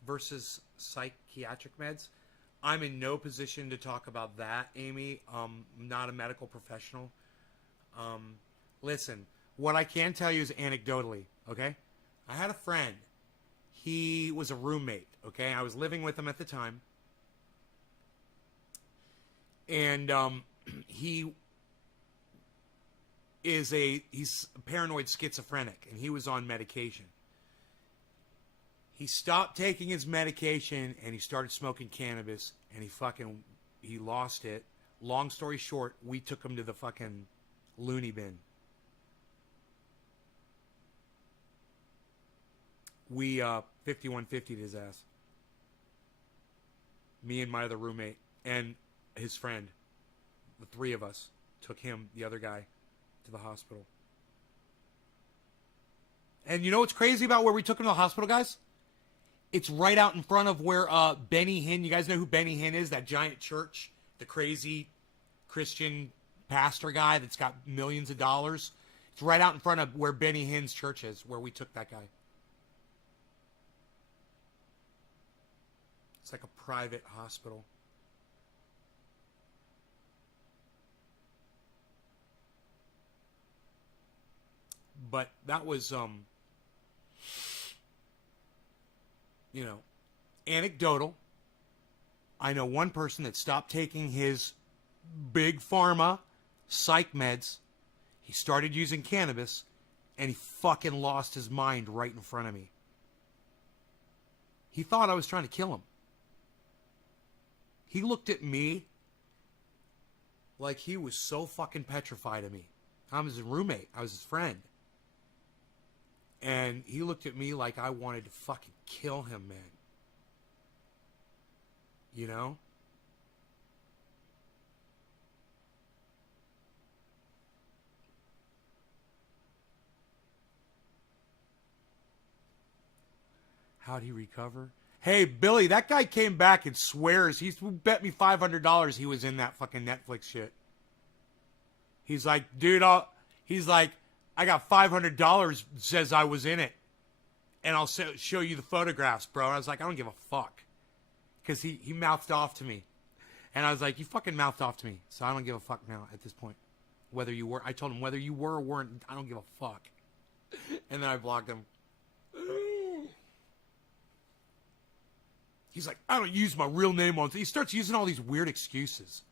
Versus psychiatric meds. I'm in no position to talk about that, Amy. I'm not a medical professional. Listen, what I can tell you is anecdotally, okay? I had a friend. He was a roommate, okay? I was living with him at the time. And he's a paranoid schizophrenic, and he was on medication. He stopped taking his medication, and he started smoking cannabis, and he lost it. Long story short, we took him to the fucking loony bin. We 5150'd his ass. Me and my other roommate and his friend, the three of us, took him, the other guy, to the hospital. And you know what's crazy about where we took him to the hospital, guys? It's right out in front of where Benny Hinn, you guys know who Benny Hinn is? That giant church, the crazy Christian pastor guy that's got millions of dollars. It's right out in front of where Benny Hinn's church is, where we took that guy. It's like a private hospital. But that was, anecdotal. I know one person that stopped taking his big pharma psych meds. He started using cannabis, and he fucking lost his mind right in front of me. He thought I was trying to kill him. He looked at me like he was so fucking petrified of me. I was his roommate. I was his friend. And he looked at me like I wanted to fucking kill him, man. You know? How'd he recover? Hey, Billy, that guy came back and swears. He bet me $500 he was in that fucking Netflix shit. He's like, dude, I got $500 says I was in it. And I'll show you the photographs, bro. And I was like, I don't give a fuck. Because he mouthed off to me. And I was like, you fucking mouthed off to me. So I don't give a fuck now at this point. Whether you were, I told him whether you were or weren't, I don't give a fuck. And then I blocked him. He's like, I don't use my real name on. He starts using all these weird excuses.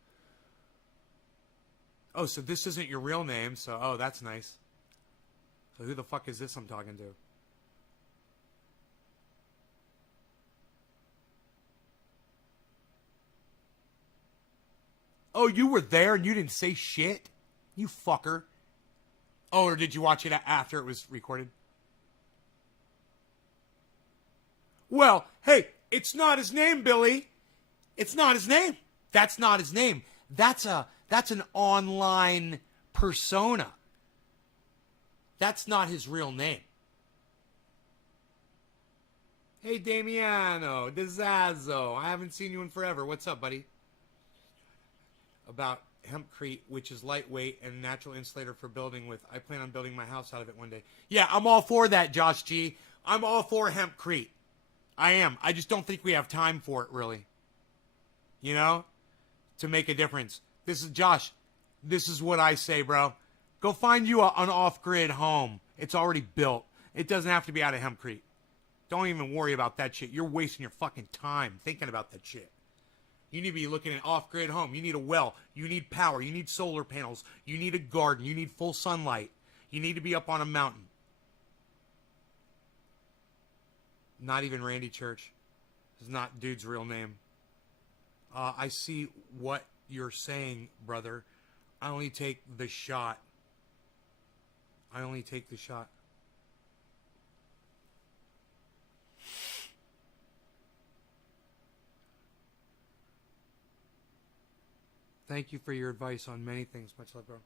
Oh, so this isn't your real name. So, oh, that's nice. So who the fuck is this I'm talking to? Oh, you were there and you didn't say shit? You fucker. Oh, or did you watch it after it was recorded? Well, hey, it's not his name, Billy. It's not his name. That's not his name. That's an online persona. That's not his real name. Hey, Damiano, Dizazzo. I haven't seen you in forever. What's up, buddy? About hempcrete, which is lightweight and natural insulator for building with. I plan on building my house out of it one day. Yeah, I'm all for that, Josh G. I'm all for hempcrete. I am. I just don't think we have time for it, really. You know? To make a difference. This is, Josh, this is what I say, bro. Go find you an off-grid home. It's already built. It doesn't have to be out of hempcrete. Don't even worry about that shit. You're wasting your fucking time thinking about that shit. You need to be looking at an off-grid home. You need a well. You need power. You need solar panels. You need a garden. You need full sunlight. You need to be up on a mountain. Not even Randy Church. This is not dude's real name. I see what you're saying, brother. I only take the shot. I only take the shot. Thank you for your advice on many things. Much love, bro.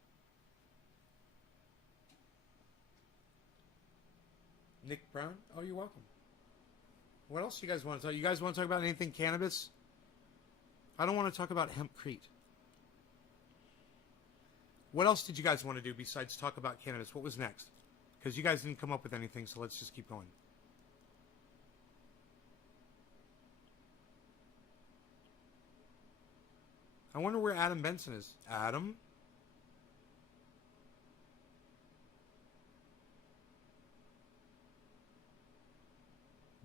Nick Brown? Oh, you're welcome. What else you guys want to talk? You guys want to talk about anything cannabis? I don't want to talk about hempcrete. What else did you guys want to do besides talk about cannabis? What was next? Because you guys didn't come up with anything, so let's just keep going. I wonder where Adam Benson is. Adam?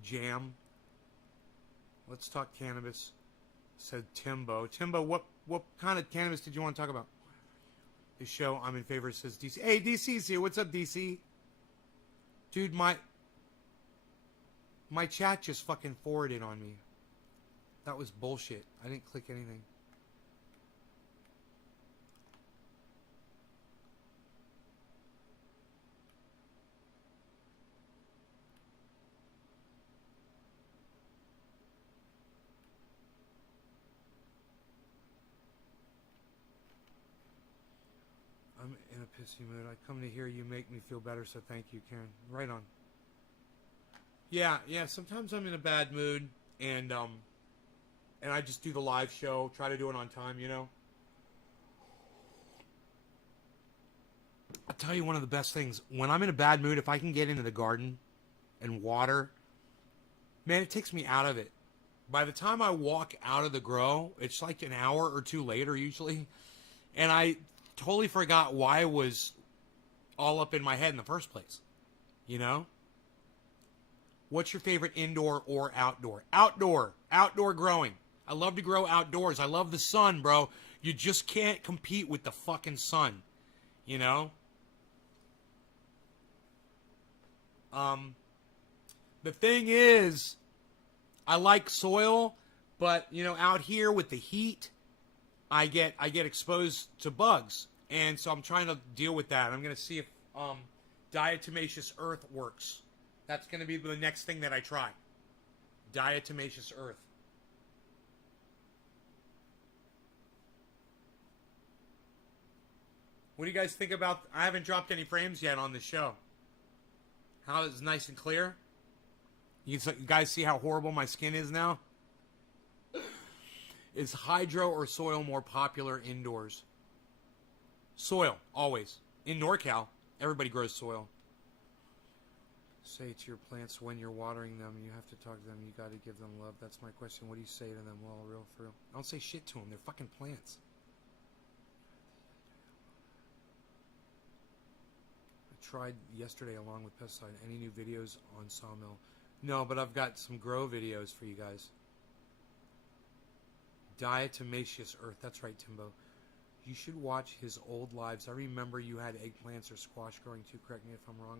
Jam. Let's talk cannabis. Said Timbo. Timbo, what kind of cannabis did you want to talk about? The show I'm in favor says DC. Hey, DC's here. What's up, DC? Dude, my chat just fucking forwarded on me. That was bullshit. I didn't click anything. I'm in a pissy mood. I come to hear you make me feel better, so thank you, Karen. Right on. Yeah, sometimes I'm in a bad mood, and I just do the live show, try to do it on time, you know? I'll tell you one of the best things. When I'm in a bad mood, if I can get into the garden and water, man, it takes me out of it. By the time I walk out of the grow, it's like an hour or two later usually, and I totally forgot why I was all up in my head in the first place. You know? What's your favorite indoor or outdoor? Outdoor. Outdoor growing. I love to grow outdoors. I love the sun, bro. You just can't compete with the fucking sun. You know? The thing is, I like soil, but, you know, out here with the heat, I get exposed to bugs, and so I'm trying to deal with that. I'm going to see if diatomaceous earth works. That's going to be the next thing that I try. Diatomaceous earth. What do you guys think about? I haven't dropped any frames yet on the show. How is it nice and clear? You guys see how horrible my skin is now? Is hydro or soil more popular indoors? Soil, always. In NorCal, everybody grows soil. Say to your plants when you're watering them, you have to talk to them, you got to give them love. That's my question. What do you say to them? Well, real for real. I don't say shit to them. They're fucking plants. I tried yesterday along with pesticide. Any new videos on sawmill? No, but I've got some grow videos for you guys. Diatomaceous earth. That's right, Timbo. You should watch his old lives. I remember you had eggplants or squash growing too. Correct me if I'm wrong.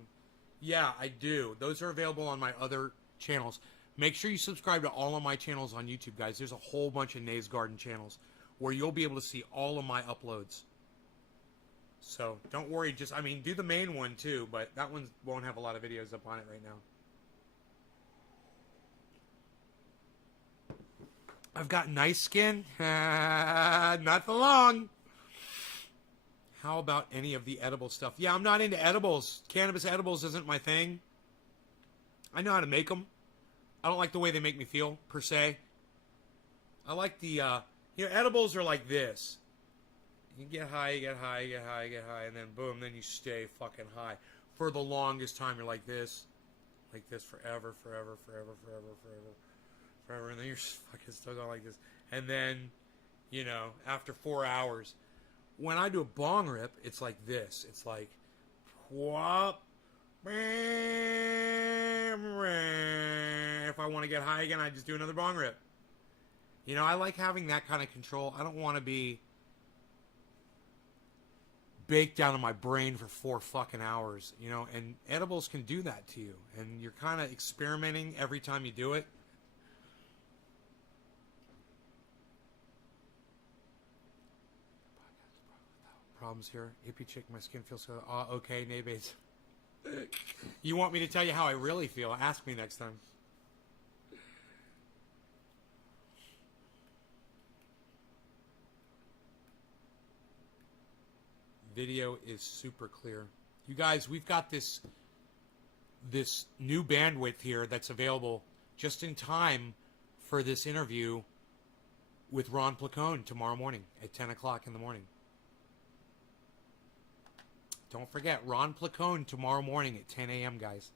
Yeah, I do. Those are available on my other channels. Make sure you subscribe to all of my channels on YouTube, guys. There's a whole bunch of Nays Garden channels where you'll be able to see all of my uploads. So don't worry. Just, I mean, do the main one too, but that one won't have a lot of videos up on it right now. I've got nice skin. Not for long. How about any of the edible stuff? Yeah, I'm not into edibles. Cannabis edibles isn't my thing. I know how to make them. I don't like the way they make me feel, per se. I like the, edibles are like this. You get high, you get high, you get high, you get high, and then boom, then you stay fucking high. For the longest time, you're like this forever, forever, forever, forever, forever. Forever, and then you're just fucking still going like this. And then, after 4 hours, when I do a bong rip, it's like this. It's like, whoop. If I want to get high again, I just do another bong rip. I like having that kind of control. I don't want to be baked down in my brain for 4 fucking hours, and edibles can do that to you. And you're kind of experimenting every time you do it. Problems here. Hippie chick, my skin feels so... okay, Naybates. You want me to tell you how I really feel? Ask me next time. Video is super clear. You guys, we've got this new bandwidth here that's available just in time for this interview with Ron Placone tomorrow morning at 10 o'clock in the morning. Don't forget, Ron Placone tomorrow morning at 10 a.m., guys.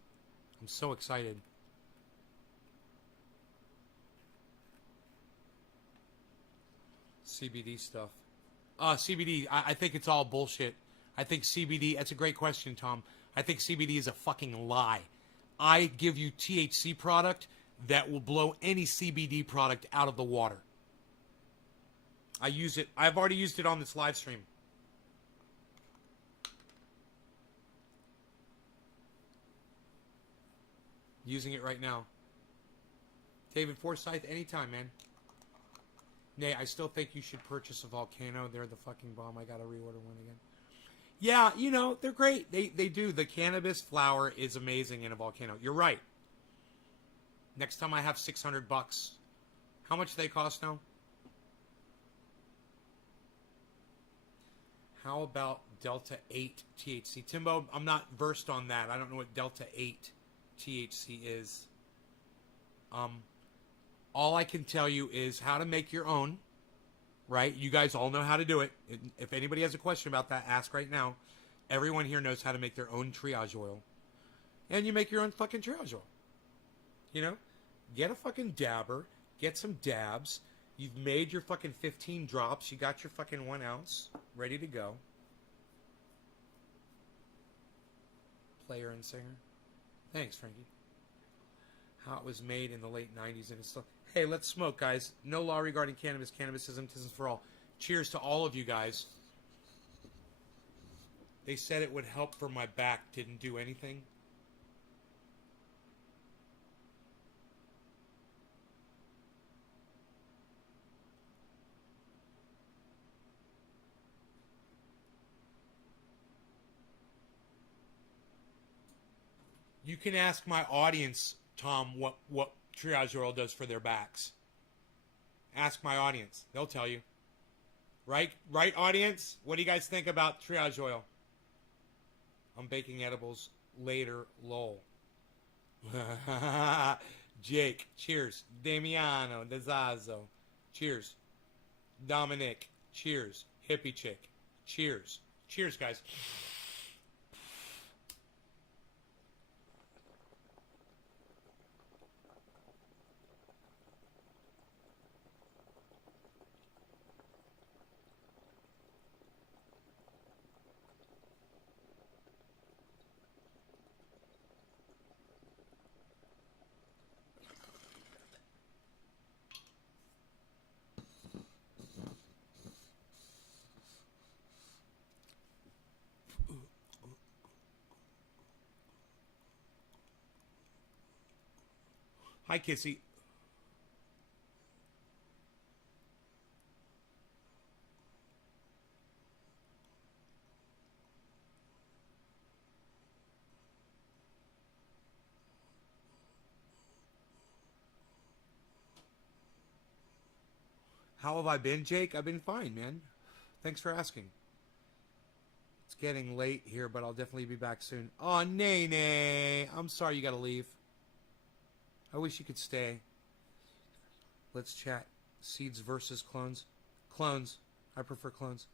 I'm so excited. CBD stuff. CBD, I think it's all bullshit. I think CBD, that's a great question, Tom. I think CBD is a fucking lie. I give you THC product that will blow any CBD product out of the water. I use it. I've already used it on this live stream. Using it right now. David Forsyth, anytime, man. Nay, I still think you should purchase a Volcano. They're the fucking bomb. I gotta reorder one again. Yeah, you know, they're great. They do. The cannabis flower is amazing in a Volcano. You're right. Next time I have $600. How much do they cost now? How about Delta 8 THC? Timbo, I'm not versed on that. I don't know what Delta 8 THC is. All I can tell you is how to make your own, right? You guys all know how to do it. If anybody has a question about that, ask right now. Everyone here knows how to make their own triage oil. And you make your own fucking triage oil. You know? Get a fucking dabber. Get some dabs. You've made your fucking 15 drops. You got your fucking 1 ounce ready to go. Player and singer. Thanks, Frankie. How it was made in the late 90s and it's still... Hey, let's smoke, guys. No law regarding cannabis. Cannabism isn't for all. Cheers to all of you guys. They said it would help for my back. Didn't do anything. You can ask my audience, Tom, what triage oil does for their backs. Ask my audience. They'll tell you. Right, audience? What do you guys think about triage oil? I'm baking edibles later, lol. Jake, cheers. Damiano, Dezazzo, cheers. Dominic, cheers. Hippie chick, cheers. Cheers, guys. Hi, Kissy. How have I been, Jake? I've been fine, man. Thanks for asking. It's getting late here, but I'll definitely be back soon. Oh, Nene. I'm sorry you gotta leave. I wish you could stay. Let's chat. Seeds versus clones. Clones. I prefer clones.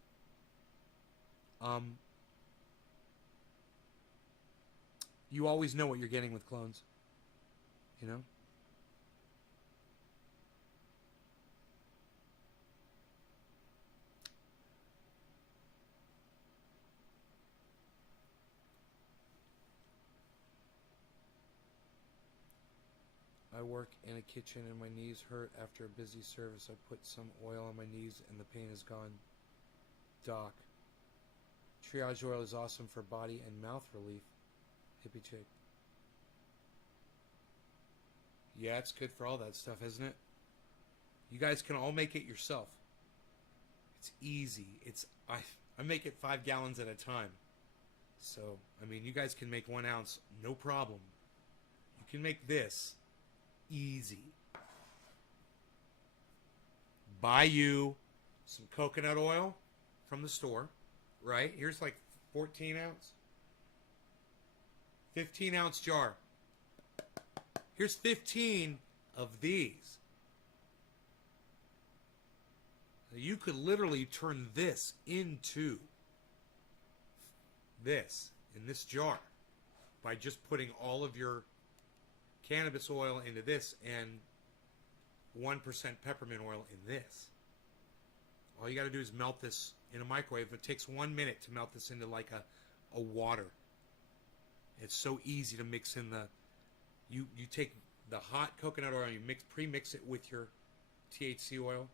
You always know what you're getting with clones. You know? I work in a kitchen and my knees hurt after a busy service. I put some oil on my knees and the pain is gone. Doc. Triage oil is awesome for body and mouth relief. Hippie chick. Yeah, it's good for all that stuff, isn't it? You guys can all make it yourself. It's easy. I make it 5 gallons at a time. So, I mean, you guys can make 1 ounce, no problem. You can make this easy. Buy you some coconut oil from the store, right? Here's like 14 ounce, 15 ounce jar. Here's 15 of these. You could literally turn this into this in this jar by just putting all of your cannabis oil into this and 1% peppermint oil in this. All you got to do is melt this in a microwave. It takes 1 minute to melt this into like a water. It's so easy to mix in the... You take the hot coconut oil, you pre-mix it with your THC oil,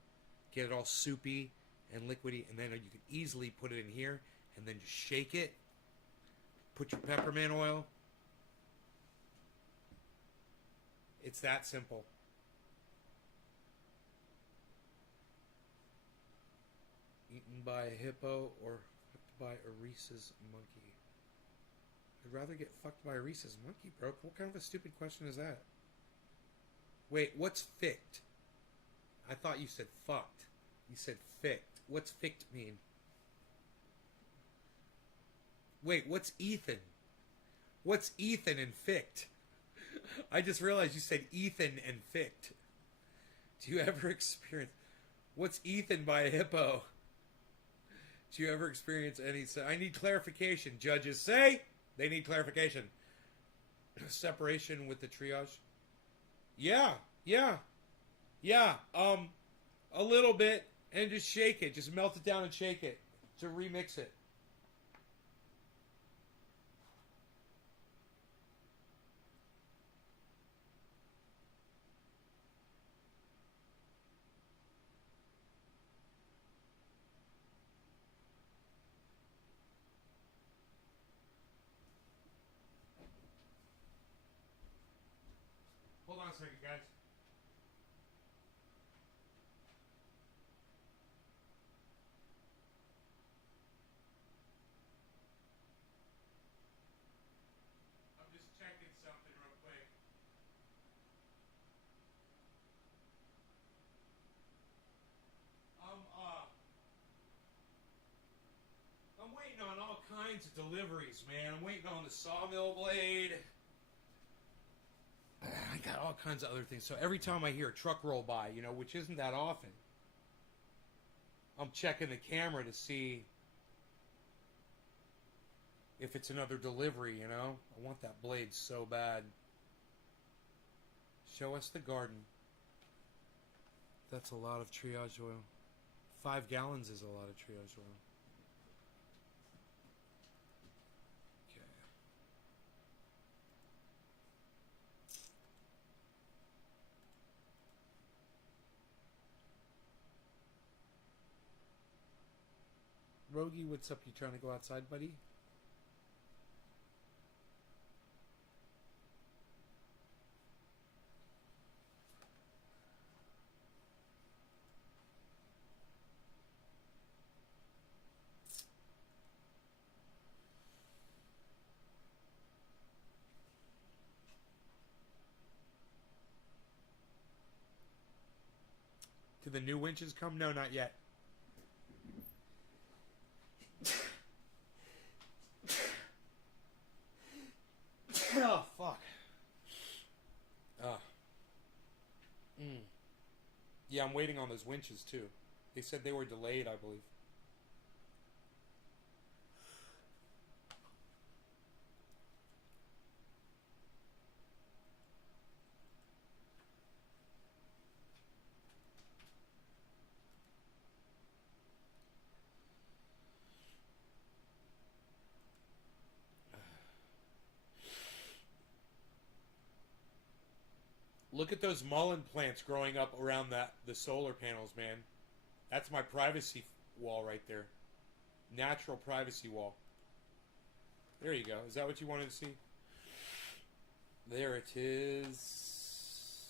get it all soupy and liquidy, and then you can easily put it in here and then just shake it. Put your peppermint oil. It's that simple. Eaten by a hippo or fucked by a rhesus monkey? I'd rather get fucked by a rhesus monkey, bro. What kind of a stupid question is that? Wait, what's ficked? I thought you said fucked. You said ficked. What's ficked mean? Wait, what's Ethan? What's Ethan and ficked? I just realized you said Ethan and ficked. Do you ever experience... What's Ethan by a hippo? Do you ever experience any... I need clarification. Judges say they need clarification. Separation with the triage? Yeah. A little bit. And just shake it. Just melt it down and shake it. To remix it. Hold on a second, guys. I'm just checking something real quick. I'm waiting on all kinds of deliveries, man. I'm waiting on the sawmill blade. I got all kinds of other things. So every time I hear a truck roll by, which isn't that often, I'm checking the camera to see if it's another delivery, I want that blade so bad. Show us the garden. That's a lot of triage oil. 5 gallons is a lot of triage oil. Okay. Rogie, what's up? You trying to go outside, buddy? Did the new winches come? No, not yet. Oh, fuck. Yeah, I'm waiting on those winches, too. They said they were delayed, I believe. Look at those mullein plants growing up around the solar panels, man. That's my privacy wall right there. Natural privacy wall. There you go. Is that what you wanted to see? There it is.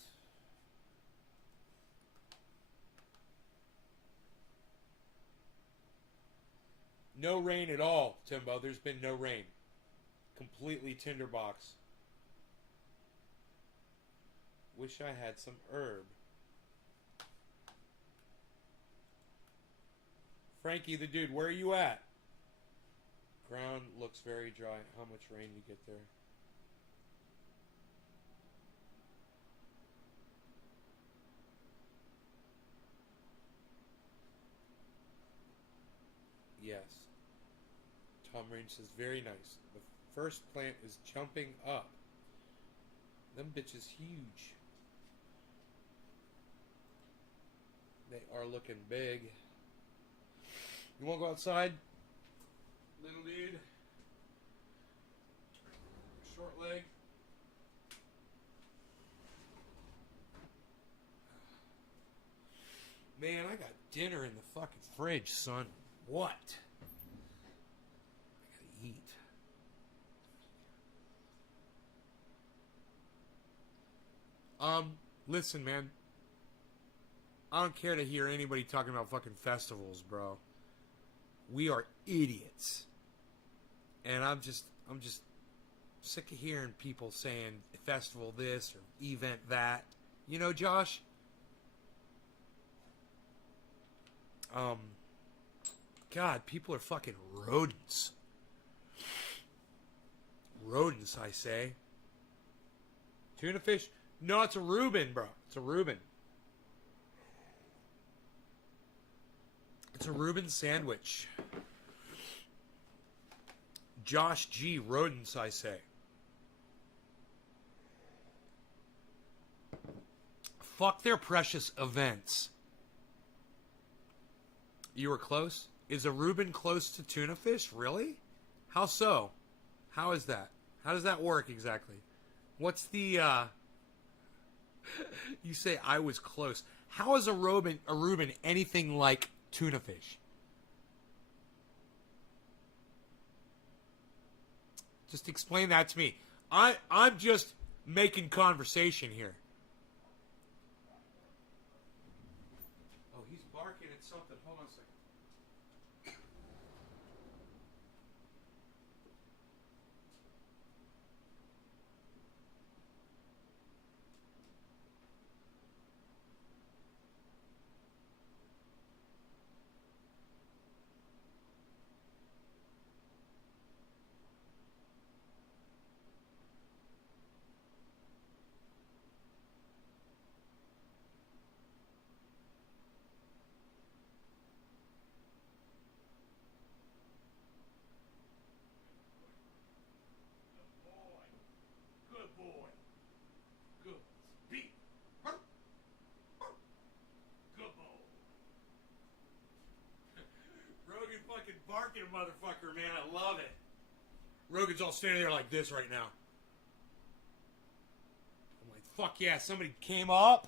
No rain at all, Timbo. There's been no rain. Completely tinderbox. Wish I had some herb. Frankie the dude, where are you at? Ground looks very dry. How much rain you get there? Yes. Tom Range says, very nice. The first plant is jumping up. Them bitches huge. They are looking big. You want to go outside? Little dude. Short leg. Man, I got dinner in the fucking fridge, son. What? I gotta eat. Listen, man. I don't care to hear anybody talking about fucking festivals, bro. We are idiots. And I'm just sick of hearing people saying festival this or event that. You know, Josh? God, people are fucking rodents. Rodents, I say. Tuna fish? No, it's a Reuben, bro. It's a Reuben. It's a Reuben sandwich. Josh G. Rodents, I say. Fuck their precious events. You were close? Is a Reuben close to tuna fish? Really? How so? How is that? How does that work exactly? What's the, You say I was close. How is a Reuben anything like tuna fish? Just explain that to me. I'm just making conversation here. Oh, he's barking at something. Hold on a second. Good boy. Good. Beat. Good boy. Rogan fucking barking, motherfucker, man. I love it. Rogan's all standing there like this right now. I'm like, fuck yeah. Somebody came up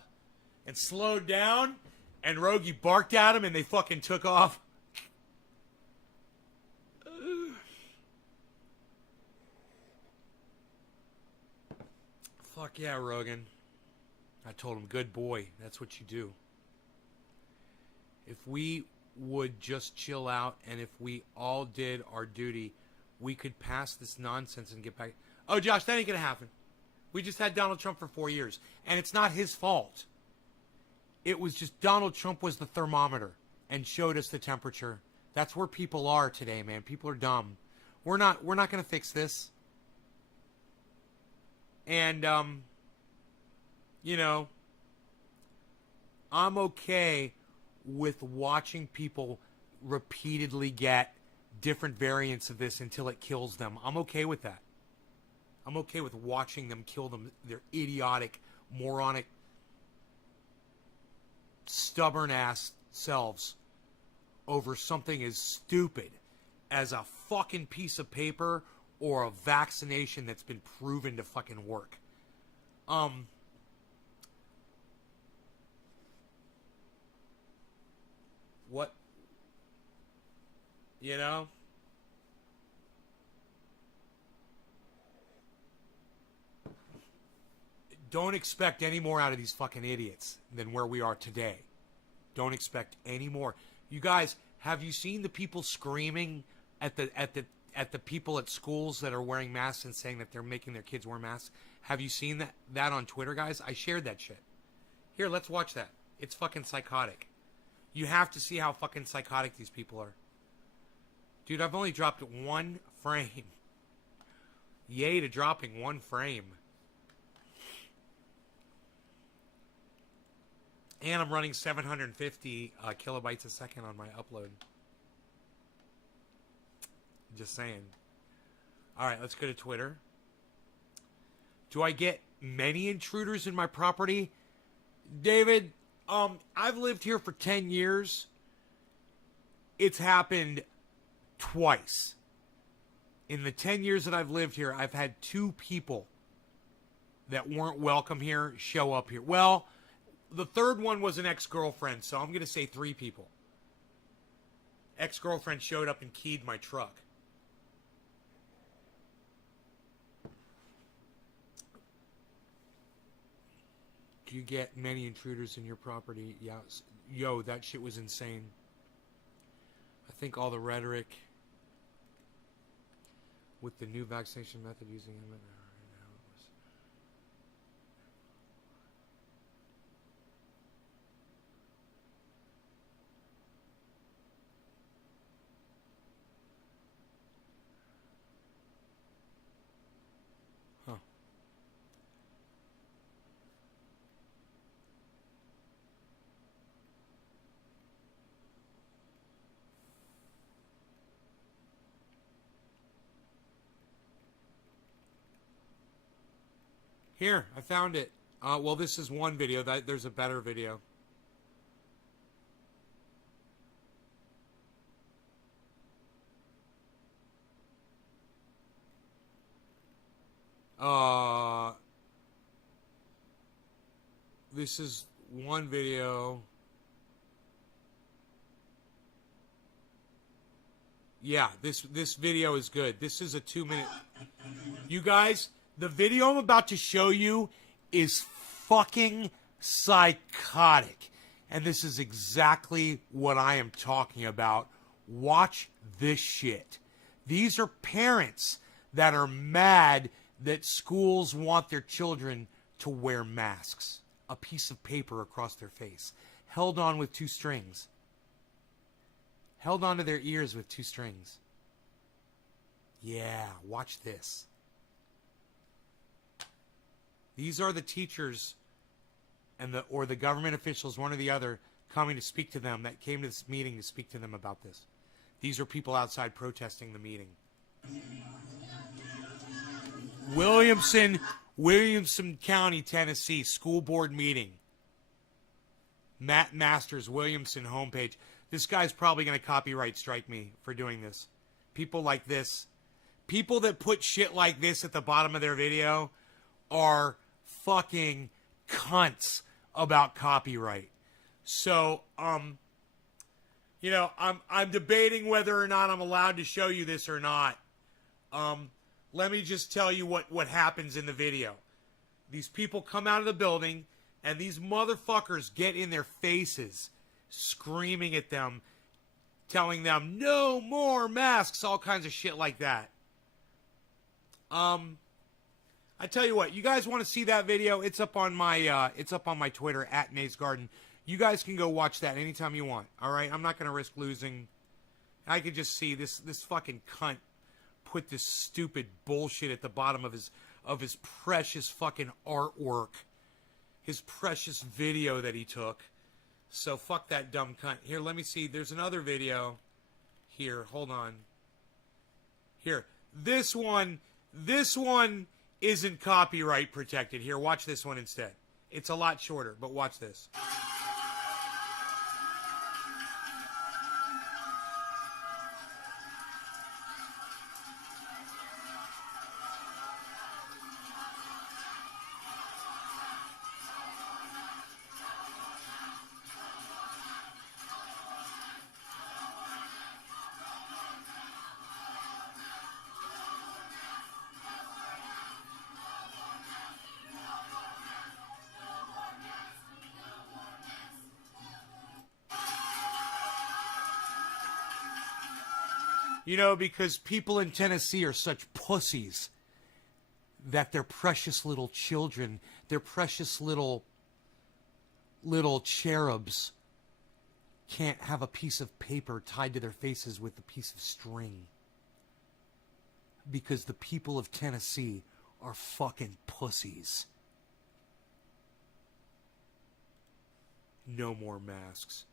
and slowed down, and Rogie barked at him, and they fucking took off. Fuck yeah, Rogan. I told him, good boy. That's what you do. If we would just chill out and if we all did our duty, we could pass this nonsense and get back. Oh, Josh, that ain't going to happen. We just had Donald Trump for 4 years. And it's not his fault. It was just Donald Trump was the thermometer and showed us the temperature. That's where people are today, man. People are dumb. We're not going to fix this. And, you know, I'm okay with watching people repeatedly get different variants of this until it kills them. I'm okay with that. I'm okay with watching them kill them, their idiotic, moronic, stubborn-ass selves over something as stupid as a fucking piece of paper or a vaccination that's been proven to fucking work. What? You know? Don't expect any more out of these fucking idiots than where we are today. Don't expect any more. You guys, have you seen the people screaming at the people at schools that are wearing masks and saying that they're making their kids wear masks? Have you seen that on Twitter, guys? I shared that shit. Here, let's watch that. It's fucking psychotic. You have to see how fucking psychotic these people are. Dude, I've only dropped one frame. Yay to dropping one frame. And I'm running 750 kilobytes a second on my upload. Just saying. All right, let's go to Twitter. Do I get many intruders in my property? David, I've lived here for 10 years. It's happened twice. In the 10 years that I've lived here, I've had 2 people that weren't welcome here show up here. Well, the third one was an ex-girlfriend, so I'm going to say 3 people. Ex-girlfriend showed up and keyed my truck. Do you get many intruders in your property? Yeah. Yo, that shit was insane. I think all the rhetoric with the new vaccination method using him. Huh. Here, I found it. Well, this is one video. There's a better video. This is one video. Yeah, this video is good. This is a 2-minute. You guys, the video I'm about to show you is fucking psychotic. And this is exactly what I am talking about. Watch this shit. These are parents that are mad that schools want their children to wear masks. A piece of paper across their face, held on with 2 strings. Held onto their ears with 2 strings. Yeah, watch this. These are the teachers and the government officials, one or the other, coming to speak to them, that came to this meeting to speak to them about this. These are people outside protesting the meeting. Williamson County, Tennessee, school board meeting. Matt Masters, Williamson homepage. This guy's probably going to copyright strike me for doing this. People like this, people that put shit like this at the bottom of their video are fucking cunts about copyright. So, I'm debating whether or not I'm allowed to show you this or not. Let me just tell you what happens in the video. These people come out of the building, and these motherfuckers get in their faces, screaming at them, telling them, no more masks, all kinds of shit like that. I tell you what, you guys want to see that video? It's up on my Twitter, @MazeGarden. You guys can go watch that anytime you want, all right? I'm not going to risk losing. I could just see this fucking cunt put this stupid bullshit at the bottom of his precious fucking artwork, his precious video that he took. So fuck that dumb cunt. Here, let me see. There's another video. Here, hold on. Here, this one isn't copyright protected. Here, watch this one instead. It's a lot shorter, but watch this. You know, because people in Tennessee are such pussies that their precious little children, their precious little cherubs can't have a piece of paper tied to their faces with a piece of string. Because the people of Tennessee are fucking pussies. No more masks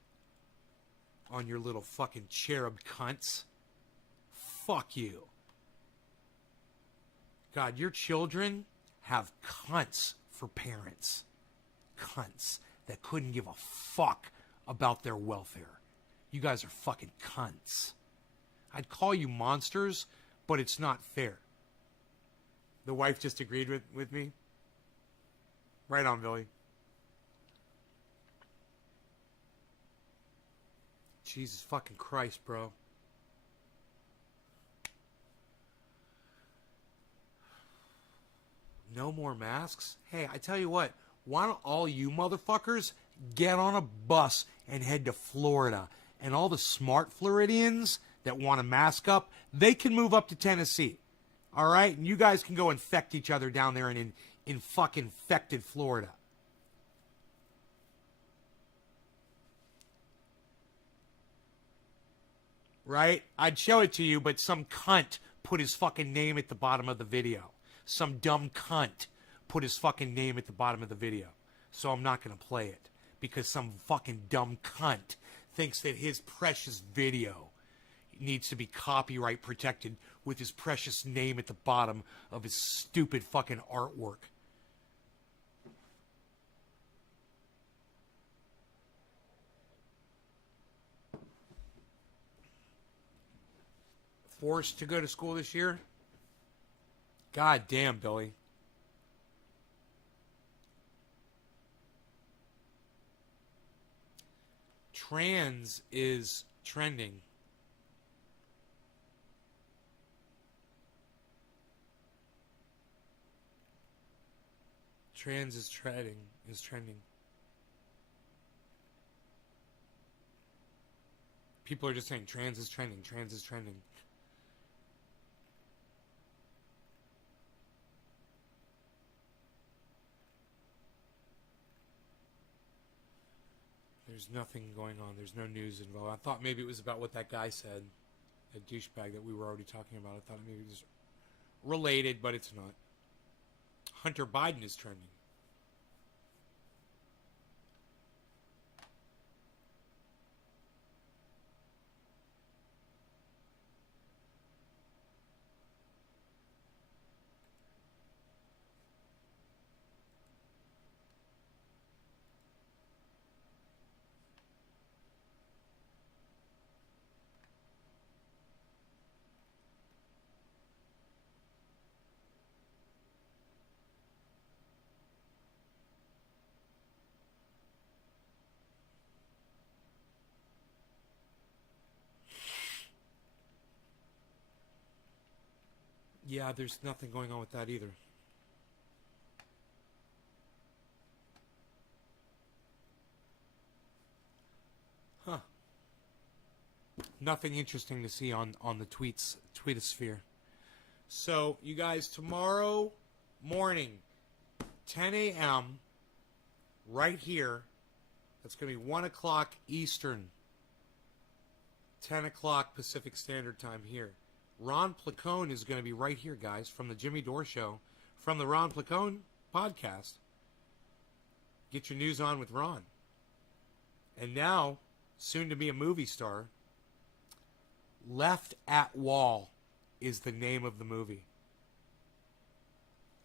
on your little fucking cherub cunts. fuck you. God, your children have cunts for parents. Cunts that couldn't give a fuck about their welfare. You guys are fucking cunts. I'd call you monsters, but it's not fair. The wife just agreed with me. Right on, Billy. Jesus fucking Christ, bro. No more masks? Hey, I tell you what, why don't all you motherfuckers get on a bus and head to Florida? And all the smart Floridians that want to mask up, they can move up to Tennessee. All right? And you guys can go infect each other down there in fucking infected Florida. Right? I'd show it to you, but some cunt put his fucking name at the bottom of the video. Some dumb cunt put his fucking name at the bottom of the video. So I'm not going to play it. Because some fucking dumb cunt thinks that his precious video needs to be copyright protected with his precious name at the bottom of his stupid fucking artwork. Forced to go to school this year? God damn, Billy. Trans is trending. Trans is trending. People are just saying trans is trending. Trans is trending. There's nothing going on. There's no news involved. I thought maybe it was about what that guy said, that douchebag that we were already talking about. I thought maybe it was related, but it's not. Hunter Biden is trending. Yeah, there's nothing going on with that either. Huh. Nothing interesting to see on the tweetosphere. So, you guys, tomorrow morning, 10 a.m., right here, that's going to be 1 o'clock Eastern, 10 o'clock Pacific Standard Time here. Ron Placone is going to be right here, guys, from the Jimmy Dore Show, from the Ron Placone podcast. Get your news on with Ron. And now, soon to be a movie star, Left at Wall is the name of the movie.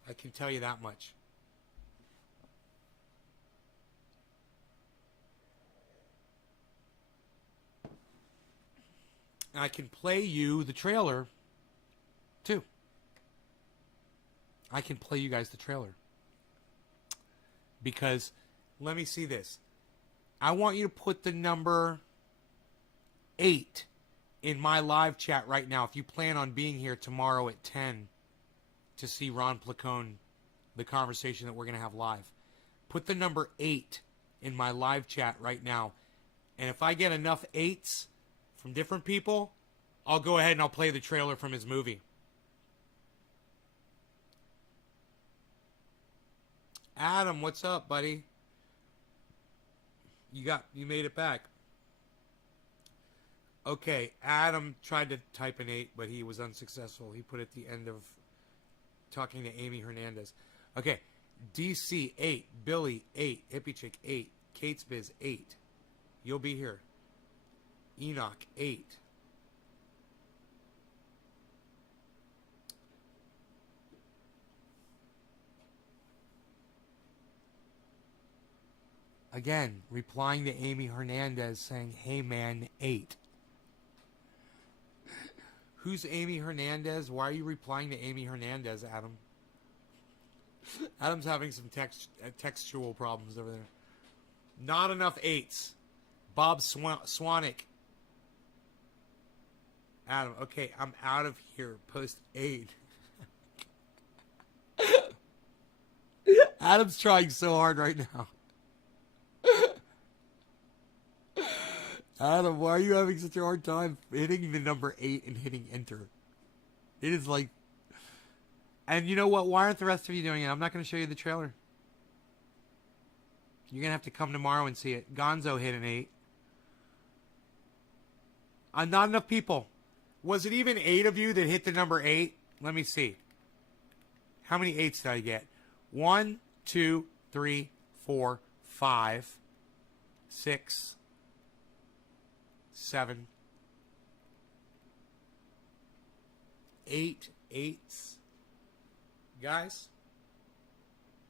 I can tell you that much. I can play you the trailer, too. I can play you guys the trailer. Because, let me see this. I want you to put the number 8 in my live chat right now. If you plan on being here tomorrow at 10 to see Ron Placone, the conversation that we're going to have live. Put the number 8 in my live chat right now. And if I get enough 8s from different people, I'll go ahead and I'll play the trailer from his movie. Adam, what's up, buddy? You made it back. Okay, Adam tried to type an 8, but he was unsuccessful. He put at the end of talking to Amy Hernandez. Okay, DC 8, Billy 8, Hippie Chick 8, Kate's Biz 8. You'll be here. Enoch 8. Again, replying to Amy Hernandez saying, hey man, 8. Who's Amy Hernandez? Why are you replying to Amy Hernandez, Adam? Adam's having some textual problems over there. Not enough 8s. Bob Swanick. Adam, okay, I'm out of here. Post 8. Adam's trying so hard right now. Adam, why are you having such a hard time hitting the number 8 and hitting enter? It is like... And you know what? Why aren't the rest of you doing it? I'm not going to show you the trailer. You're going to have to come tomorrow and see it. Gonzo hit an 8. Not enough people. Was it even 8 of you that hit the number 8? Let me see. How many 8s did I get? 1, 2, 3, 4, 5, 6, 7, 8 8s. Guys,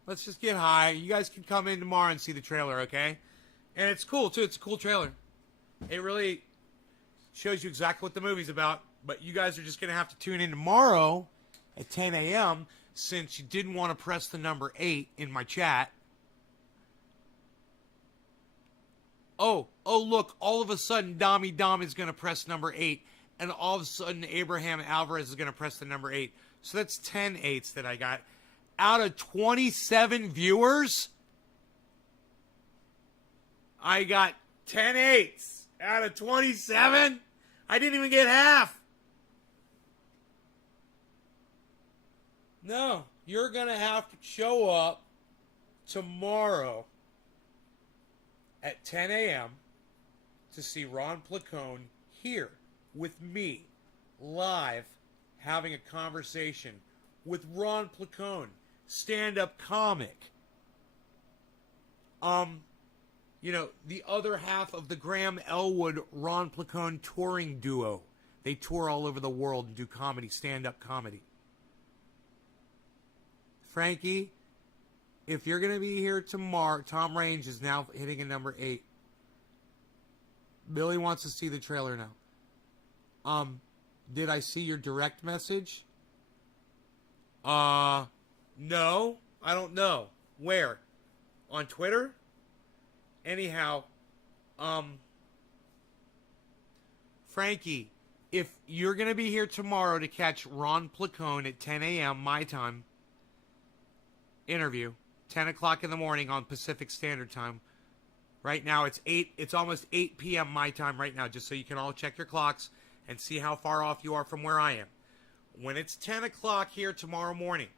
let's just get high. You guys can come in tomorrow and see the trailer, okay? And it's cool, too. It's a cool trailer. It really shows you exactly what the movie's about. But you guys are just going to have to tune in tomorrow at 10 a.m. since you didn't want to press the number 8 in my chat. Oh, look, all of a sudden, Dami Dom is going to press number 8. And all of a sudden, Abraham Alvarez is going to press the number 8. So that's 10 8s that I got. Out of 27 viewers, I got 10 8s. Out of 27, I didn't even get half. No, you're going to have to show up tomorrow at 10 a.m. to see Ron Placone here with me, live, having a conversation with Ron Placone, stand-up comic. You know, the other half of the Graham Elwood Ron Placone touring duo. They tour all over the world and do comedy, stand-up comedy. Frankie, if you're going to be here tomorrow, Tom Range is now hitting a number 8. Billy wants to see the trailer now. Did I see your direct message? No, I don't know. Where? On Twitter? Anyhow, Frankie, if you're going to be here tomorrow to catch Ron Placone at 10 a.m. my time, interview, 10 o'clock in the morning on Pacific Standard Time. Right now it's almost 8 p.m. my time right now, just so you can all check your clocks and see how far off you are from where I am. When it's 10 o'clock here tomorrow morning,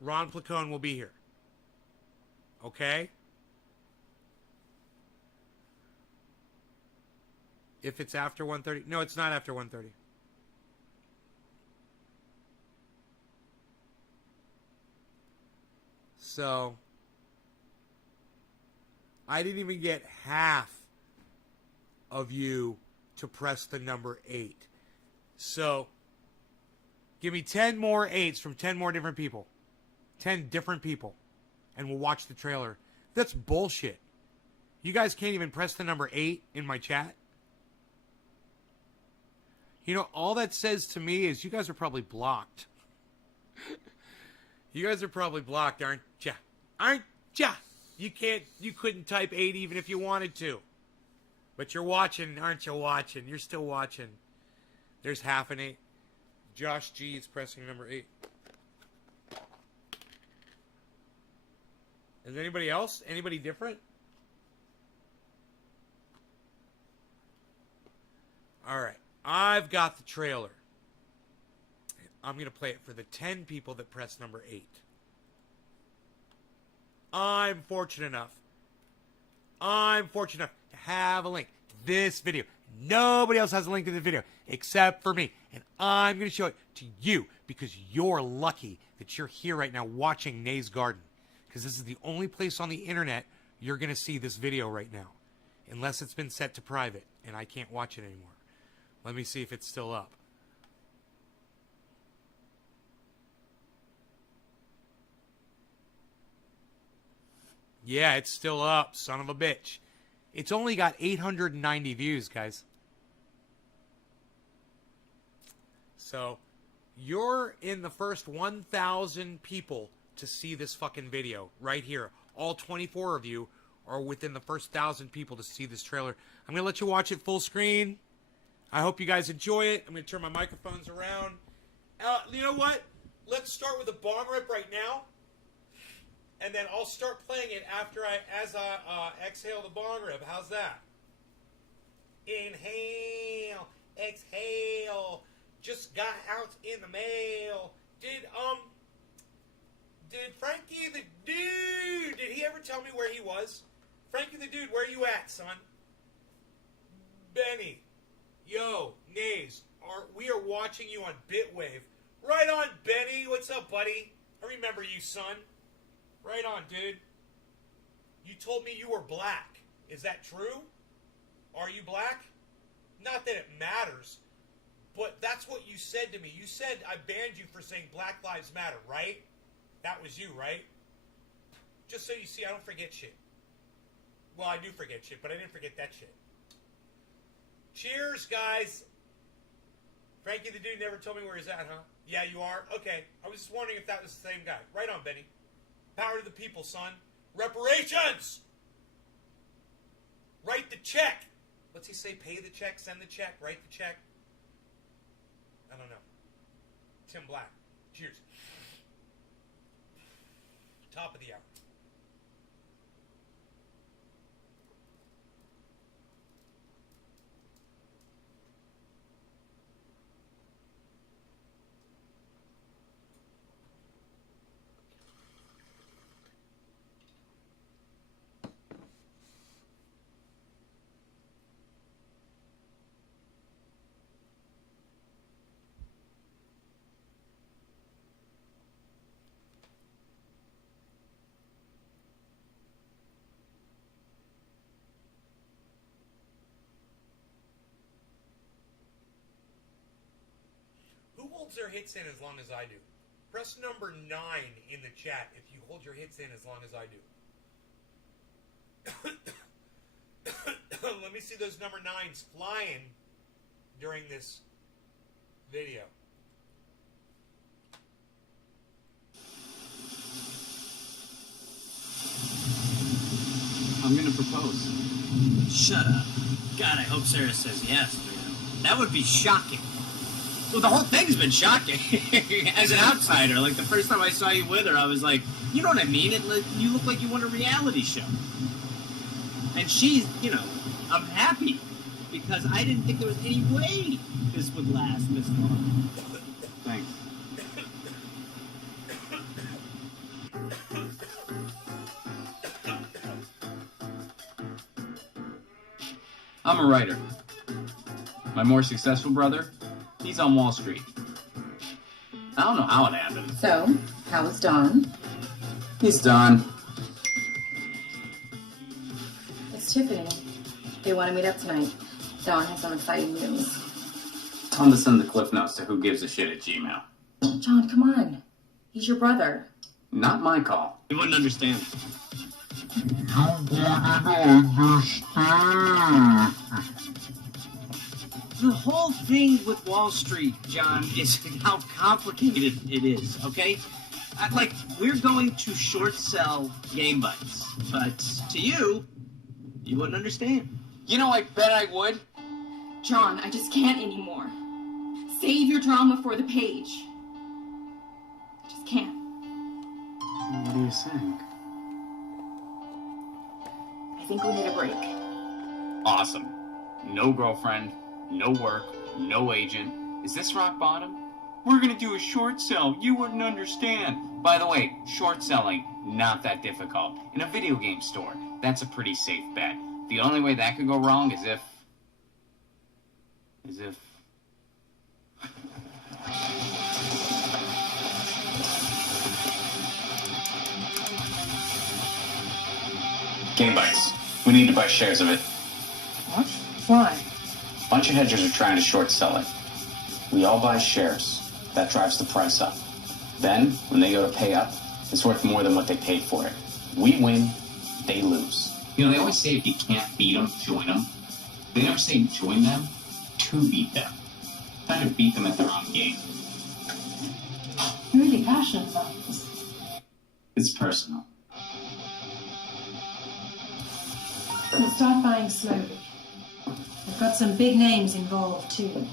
Ron Placone will be here. Okay? If it's after 1:30. No, it's not after 1:30. So, I didn't even get half of you to press the number 8. So, give me 10 more 8s from 10 more different people. 10 different people. And we'll watch the trailer. That's bullshit. You guys can't even press the number 8 in my chat? You know, all that says to me is you guys are probably blocked. You guys are probably blocked, aren't ya? Aren't ya? You couldn't type 8 even if you wanted to. But you're watching, aren't you watching? You're still watching. There's half an 8. Josh G is pressing number 8. Is anybody else? Anybody different? All right. I've got the trailer. I'm going to play it for the 10 people that press number 8. I'm fortunate enough to have a link to this video. Nobody else has a link to the video except for me. And I'm going to show it to you because you're lucky that you're here right now watching Nay's Garden. Because this is the only place on the internet you're going to see this video right now. Unless it's been set to private and I can't watch it anymore. Let me see if it's still up. Yeah, it's still up, son of a bitch. It's only got 890 views, guys. So, you're in the first 1,000 people to see this fucking video right here. All 24 of you are within the first 1,000 people to see this trailer. I'm going to let you watch it full screen. I hope you guys enjoy it. I'm going to turn my microphones around. You know what? Let's start with a bong rip right now. And then I'll start playing it as I exhale the bong rip. How's that? Inhale, exhale. Just got out in the mail. Did Frankie the Dude, did he ever tell me where he was? Frankie the Dude, where you at, son? Benny. Yo, Nays, we are watching you on Bitwave. Right on, Benny. What's up, buddy? I remember you, son. Right on, dude. You told me you were black. Is that true? Are you black? Not that it matters, but that's what you said to me. You said I banned you for saying Black Lives Matter, right? That was you, right? Just so you see, I don't forget shit. Well, I do forget shit, but I didn't forget that shit. Cheers, guys. Frankie the Dude never told me where he's at, huh? Yeah, you are? Okay. I was just wondering if that was the same guy. Right on, Benny. Power to the people, son. Reparations! Write the check. What's he say? Pay the check, send the check, write the check. I don't know. Tim Black. Cheers. Top of the hour. Who holds their hits in as long as I do? Press number 9 in the chat if you hold your hits in as long as I do. Let me see those number 9s flying during this video. I'm gonna propose. Shut up. God, I hope Sarah says yes, man. That would be shocking. Well, the whole thing's been shocking. As an outsider, like the first time I saw you with her, I was like, you know what I mean? You look like you want a reality show. And she's, I'm happy because I didn't think there was any way this would last this long. Thanks. I'm a writer. My more successful brother, he's on Wall Street. I don't know how it happened. So, how was Dawn? He's done. It's Tiffany. They want to meet up tonight. Dawn has some exciting news. Tell him to send the cliff notes to whogivesashit@gmail. John, come on. He's your brother. Not my call. You wouldn't understand. The whole thing with Wall Street, John, is how complicated it is, okay? Like, we're going to short sell Game Bites, but to you wouldn't understand. You know, I bet I would. John, I just can't anymore. Save your drama for the page. I just can't. What are you saying? I think we need a break. Awesome. No girlfriend, no work, no agent. Is this rock bottom? We're gonna do a short sell. You wouldn't understand. By the way, short selling, not that difficult. In a video game store, that's a pretty safe bet. The only way that could go wrong is if... Game Bites. We need to buy shares of it. What? Why? A bunch of hedgers are trying to short sell it. We all buy shares. That drives the price up. Then, when they go to pay up, it's worth more than what they paid for it. We win, they lose. You know, they always say if you can't beat them, join them. They never say join them to beat them. Trying to beat them at their own game. You're really passionate about this. It's personal. We'll start buying slowly. I've got some big names involved too.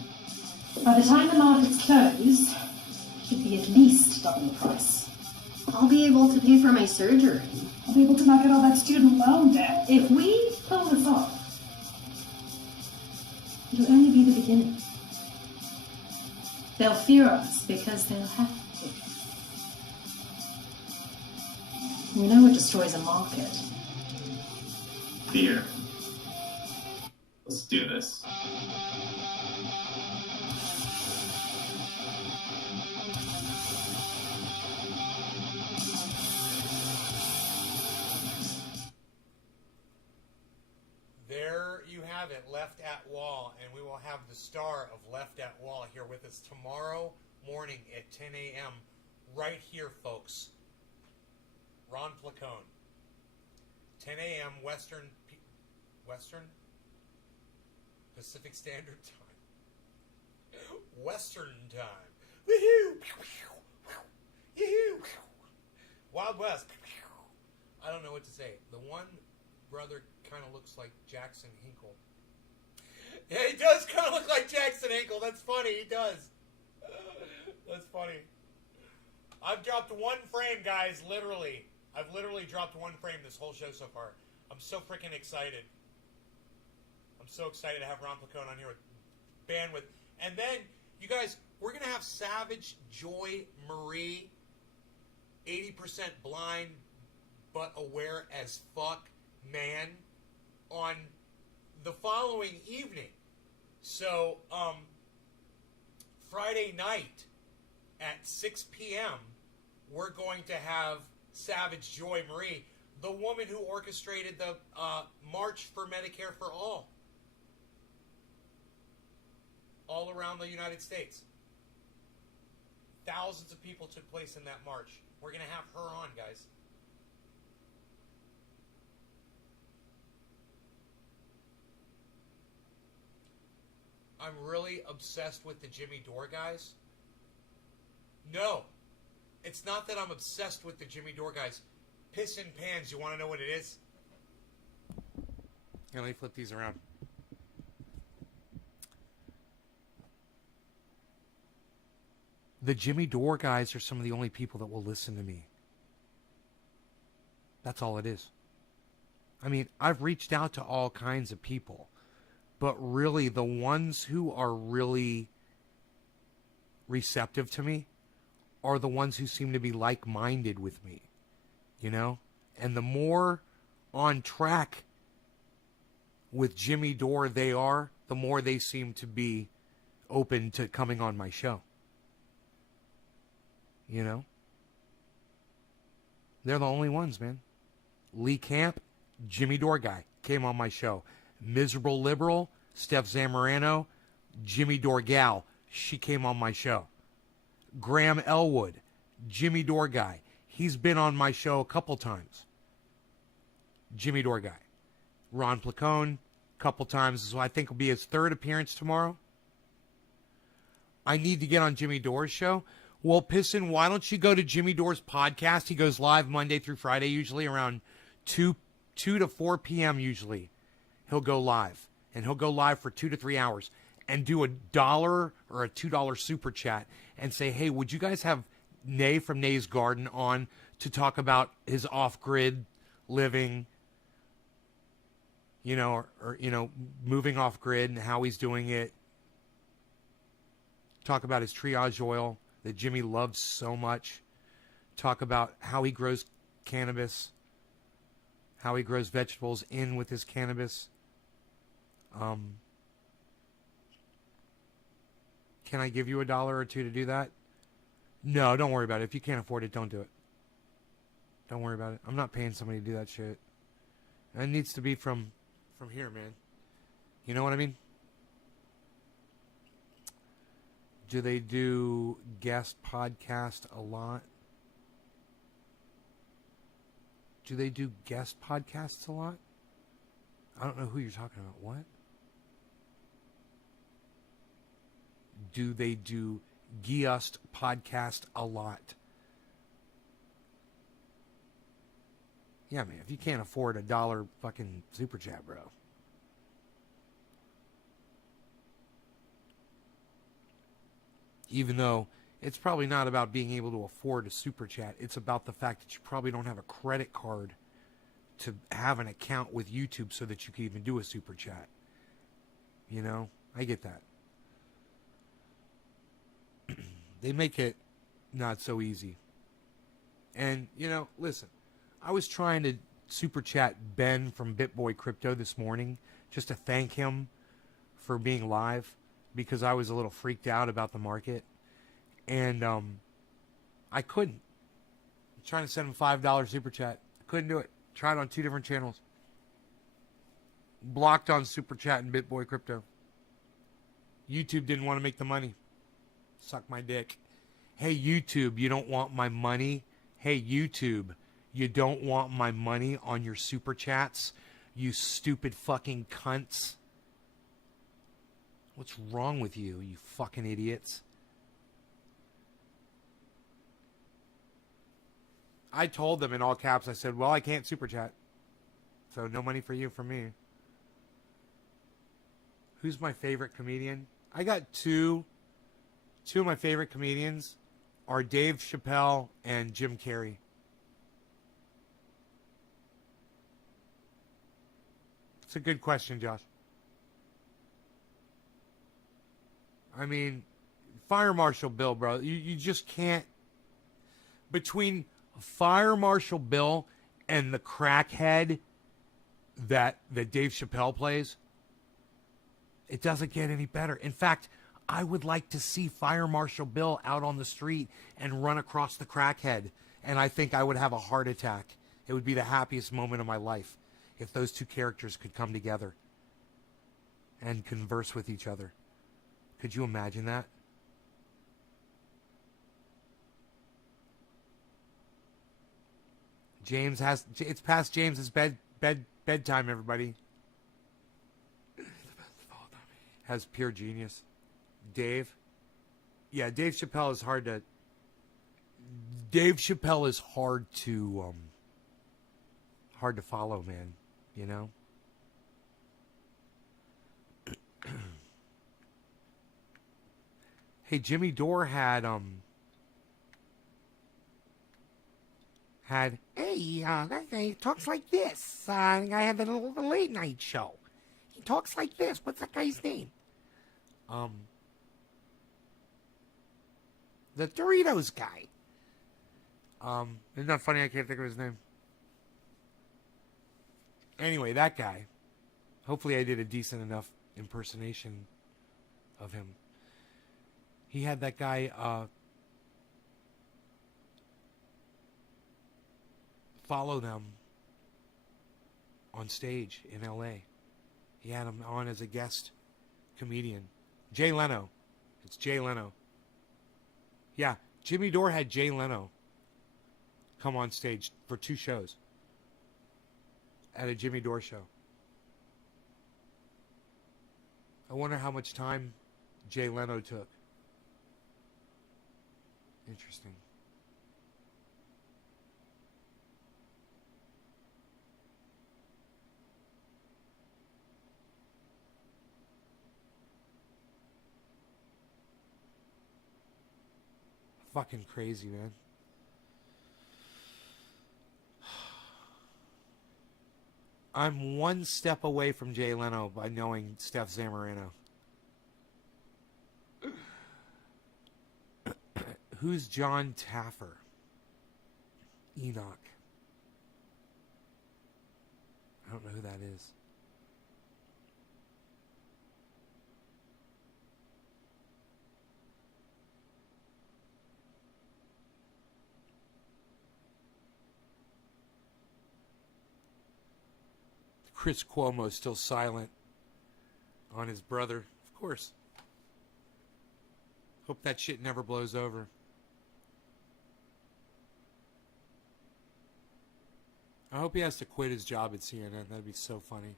By the time the markets close, it should be at least double the price. I'll be able to pay for my surgery. I'll be able to knock out all that student loan debt. If we pull this off, it'll only be the beginning. They'll fear us because they'll have to. We know it destroys a market. Fear. Let's do this. There you have it, Left at Wall, and we will have the star of Left at Wall here with us tomorrow morning at 10 a.m. right here, folks. Ron Placone. 10 a.m. Western Pacific Standard Time. Western Time. Woohoo! Yoo-hoo! Wild West. I don't know what to say. The one brother kind of looks like Jackson Hinkle. Yeah, he does kind of look like Jackson Hinkle. That's funny. He does. That's funny. I've dropped one frame, guys. Literally. I've literally dropped one frame this whole show so far. I'm so freaking excited. I'm so excited to have Ron Placone on here with bandwidth. And then, you guys, we're going to have Savage Joy Marie, 80% blind but aware as fuck man, on the following evening. So, Friday night at 6 p.m., we're going to have Savage Joy Marie, the woman who orchestrated the March for Medicare for All around the United States. Thousands of people took place in that march. We're going to have her on, guys. I'm really obsessed with the Jimmy Dore guys. No. It's not that I'm obsessed with the Jimmy Dore guys. Piss in pans, you want to know what it is? Here, let me flip these around. The Jimmy Dore guys are some of the only people that will listen to me. That's all it is. I mean, I've reached out to all kinds of people, but really the ones who are really receptive to me are the ones who seem to be like-minded with me, you know? And the more on track with Jimmy Dore they are, the more they seem to be open to coming on my show. You know? They're the only ones, man. Lee Camp, Jimmy Dore guy, came on my show. Miserable Liberal, Steph Zamorano, Jimmy Dore gal, she came on my show. Graham Elwood, Jimmy Dore guy, he's been on my show a couple times. Jimmy Dore guy. Ron Placone, a couple times, so I think will be his third appearance tomorrow. I need to get on Jimmy Dore's show. Well, Pisson, why don't you go to Jimmy Dore's podcast? He goes live Monday through Friday, usually around 2 to 4 p.m. usually. He'll go live. And he'll go live for 2 to 3 hours and do $1 or a $2 super chat and say, hey, would you guys have Nay from Nay's Garden on to talk about his off-grid living, you know, or you know, moving off-grid and how he's doing it. Talk about his triage oil that Jimmy loves so much. Talk about how he grows cannabis, how he grows vegetables in with his cannabis. Can I give you $1 or $2 to do that? No, don't worry about it. If you can't afford it, don't do it. Don't worry about it. I'm not paying somebody to do that shit. It needs to be from here, man. You know what I mean? Do they do guest podcast a lot? Do they do guest podcasts a lot? I don't know who you're talking about. What? Do they do guest podcast a lot? Yeah, man, if you can't afford $1 fucking super chat, bro. Even though it's probably not about being able to afford a super chat. It's about the fact that you probably don't have a credit card to have an account with YouTube so that you can even do a super chat. You know? I get that. They make it not so easy. And, you know, listen. I was trying to super chat Ben from BitBoy Crypto this morning just to thank him for being live because I was a little freaked out about the market. And I couldn't. I'm trying to send him $5 super chat. I couldn't do it. Tried on 2 different channels. Blocked on super chat and BitBoy Crypto. YouTube didn't want to make the money. Suck my dick. Hey, YouTube, you don't want my money? Hey, YouTube, you don't want my money on your super chats? You stupid fucking cunts. What's wrong with you, you fucking idiots? I told them in all caps, I said, well, I can't super chat. So no money for you from me. Who's my favorite comedian? I got two. Two of my favorite comedians are Dave Chappelle and Jim Carrey. It's a good question, Josh. I mean, Fire Marshal Bill, bro. You just can't. Between Fire Marshal Bill and the crackhead that Dave Chappelle plays, it doesn't get any better. In fact, I would like to see Fire Marshal Bill out on the street and run across the crackhead, and I think I would have a heart attack. It would be the happiest moment of my life if those two characters could come together and converse with each other. Could you imagine that? It's past James's bedtime, everybody. Has pure genius. Dave. Yeah, Dave Chappelle is hard to follow, man, you know? Hey, Jimmy Dore had that guy talks like this. The guy had the late night show. He talks like this. What's that guy's name? The Doritos guy. Isn't that funny? I can't think of his name. Anyway, that guy. Hopefully I did a decent enough impersonation of him. He had that guy follow them on stage in L.A. He had him on as a guest comedian. Jay Leno. It's Jay Leno. Yeah, Jimmy Dore had Jay Leno come on stage for 2 shows at a Jimmy Dore show. I wonder how much time Jay Leno took. Interesting. Fucking crazy, man. I'm one step away from Jay Leno by knowing Steph Zamorano. Who's John Taffer? Enoch. I don't know who that is. Chris Cuomo's still silent on his brother. Of course. Hope that shit never blows over. I hope he has to quit his job at CNN. That'd be so funny.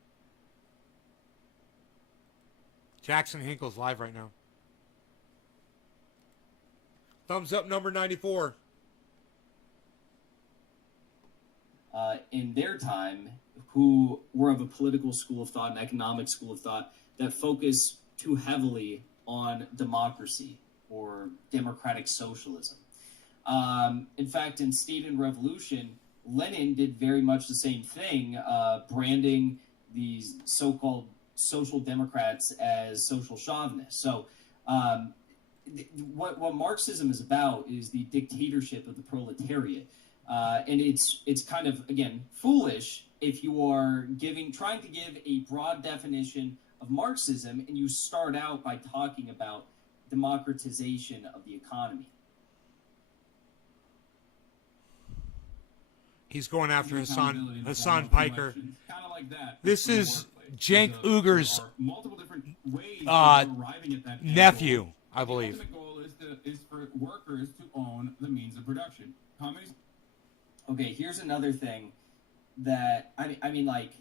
Jackson Hinkle's live right now. Thumbs up, number 94. In their time, who were of a political school of thought, an economic school of thought, that focus too heavily on democracy or democratic socialism. In fact, in State and Revolution, Lenin did very much the same thing, branding these so-called social democrats as social chauvinists. So what Marxism is about is the dictatorship of the proletariat. And it's kind of, again, foolish if you are trying to give a broad definition of Marxism and you start out by talking about democratization of the economy. He's going after Hassan Piker. This is Cenk Uyghur's nephew, I believe. The goal is for workers to own the means of production. Communism. Okay, here's another thing that I mean, like,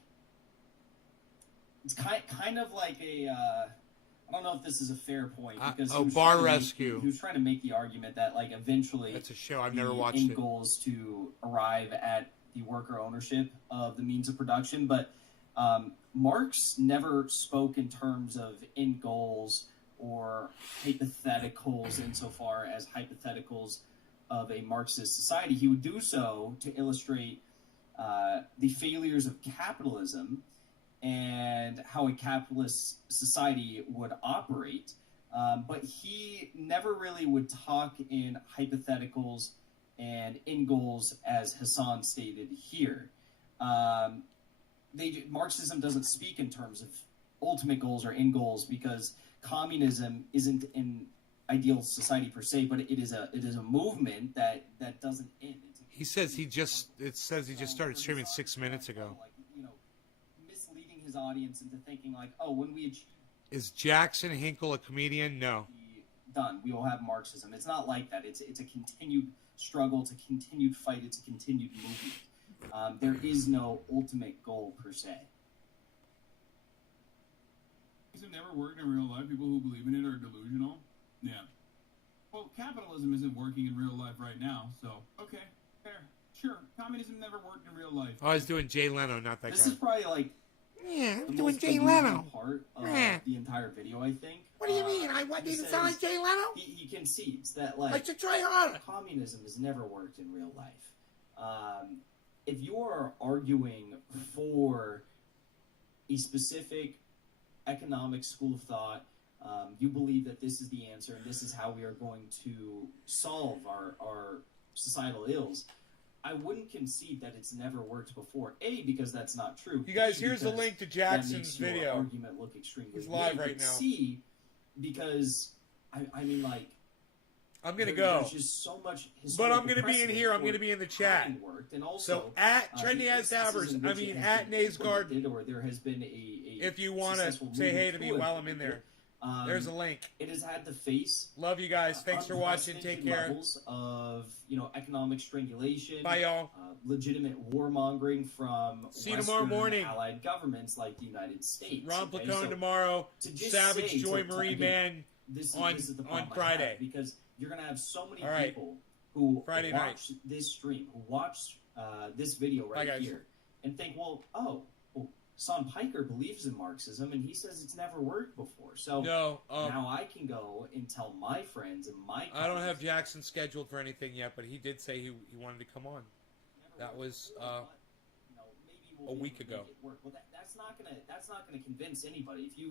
it's kind of like a I don't know if this is a fair point because Bar Rescue. He was trying to make the argument that, like, eventually that's a show I've never watched. End goal is to arrive at the worker ownership of the means of production, but Marx never spoke in terms of end goals or hypotheticals insofar as hypotheticals of a Marxist society. He would do so to illustrate the failures of capitalism and how a capitalist society would operate. But he never really would talk in hypotheticals and end goals as Hassan stated here. Marxism doesn't speak in terms of ultimate goals or end goals because communism isn't an ideal society per se, but it is a movement that doesn't end. He says he just started streaming 6 minutes ago. Like, misleading his audience into thinking like, oh, when we achieve Is Jackson Hinkle a comedian? No. done, we will have Marxism. It's not like that. It's a continued struggle. It's a continued fight. It's a continued movement. There is no ultimate goal per se. These have never worked in real life. People who believe in it are delusional. Yeah. Well, capitalism isn't working in real life right now, so okay, fair, sure. Communism never worked in real life. Oh, I was doing Jay Leno, not that This guy. is probably like Yeah, I'm the doing most Jay delusional Leno. part of Yeah. the entire video, I think. What do you mean? I want he you to sound like says- Jay Leno? He concedes that I like should try harder. communism has never worked in real life. If you are arguing for a specific economic school of thought, you believe that this is the answer and this is how we are going to solve our societal ills, I wouldn't concede that it's never worked before. A, because that's not true. You guys, B, here's the because link to that Jackson's makes your video. argument look extremely He's live weak. right But now. C, because I mean, like, I'm gonna there's go. just so much But I'm historical going to be in precedent here. I'm for going to be in the chat. having worked, and also, So at Trendy the as instances Dabbers, in I which mean it has at been Nays Guard, implemented, or there has been a if you want to successful say hey to movement me to while it, I'm in there. um, There's a link. It has had to face Love you guys. Thanks for watching. Take unprecedented care. levels of economic strangulation, Bye, y'all. legitimate warmongering from See you tomorrow Western morning. allied governments like the United States. Ron okay? Placone So tomorrow. to just Savage say- Joy to- Marie again, Man. this on- is the on problem I Friday. have, because you're going to have so many All right. people who Friday watch this stream, who watch this video Bye, right guys. here, and think, well, Son Piker believes in Marxism, and he says it's never worked before. So No, now I can go and tell my friends and my I don't have colleagues, Jackson scheduled for anything yet, but he did say he wanted to come on. "Never That worked was before, but, maybe we'll a be week able to ago. make it work." Well, that's not gonna convince anybody. If you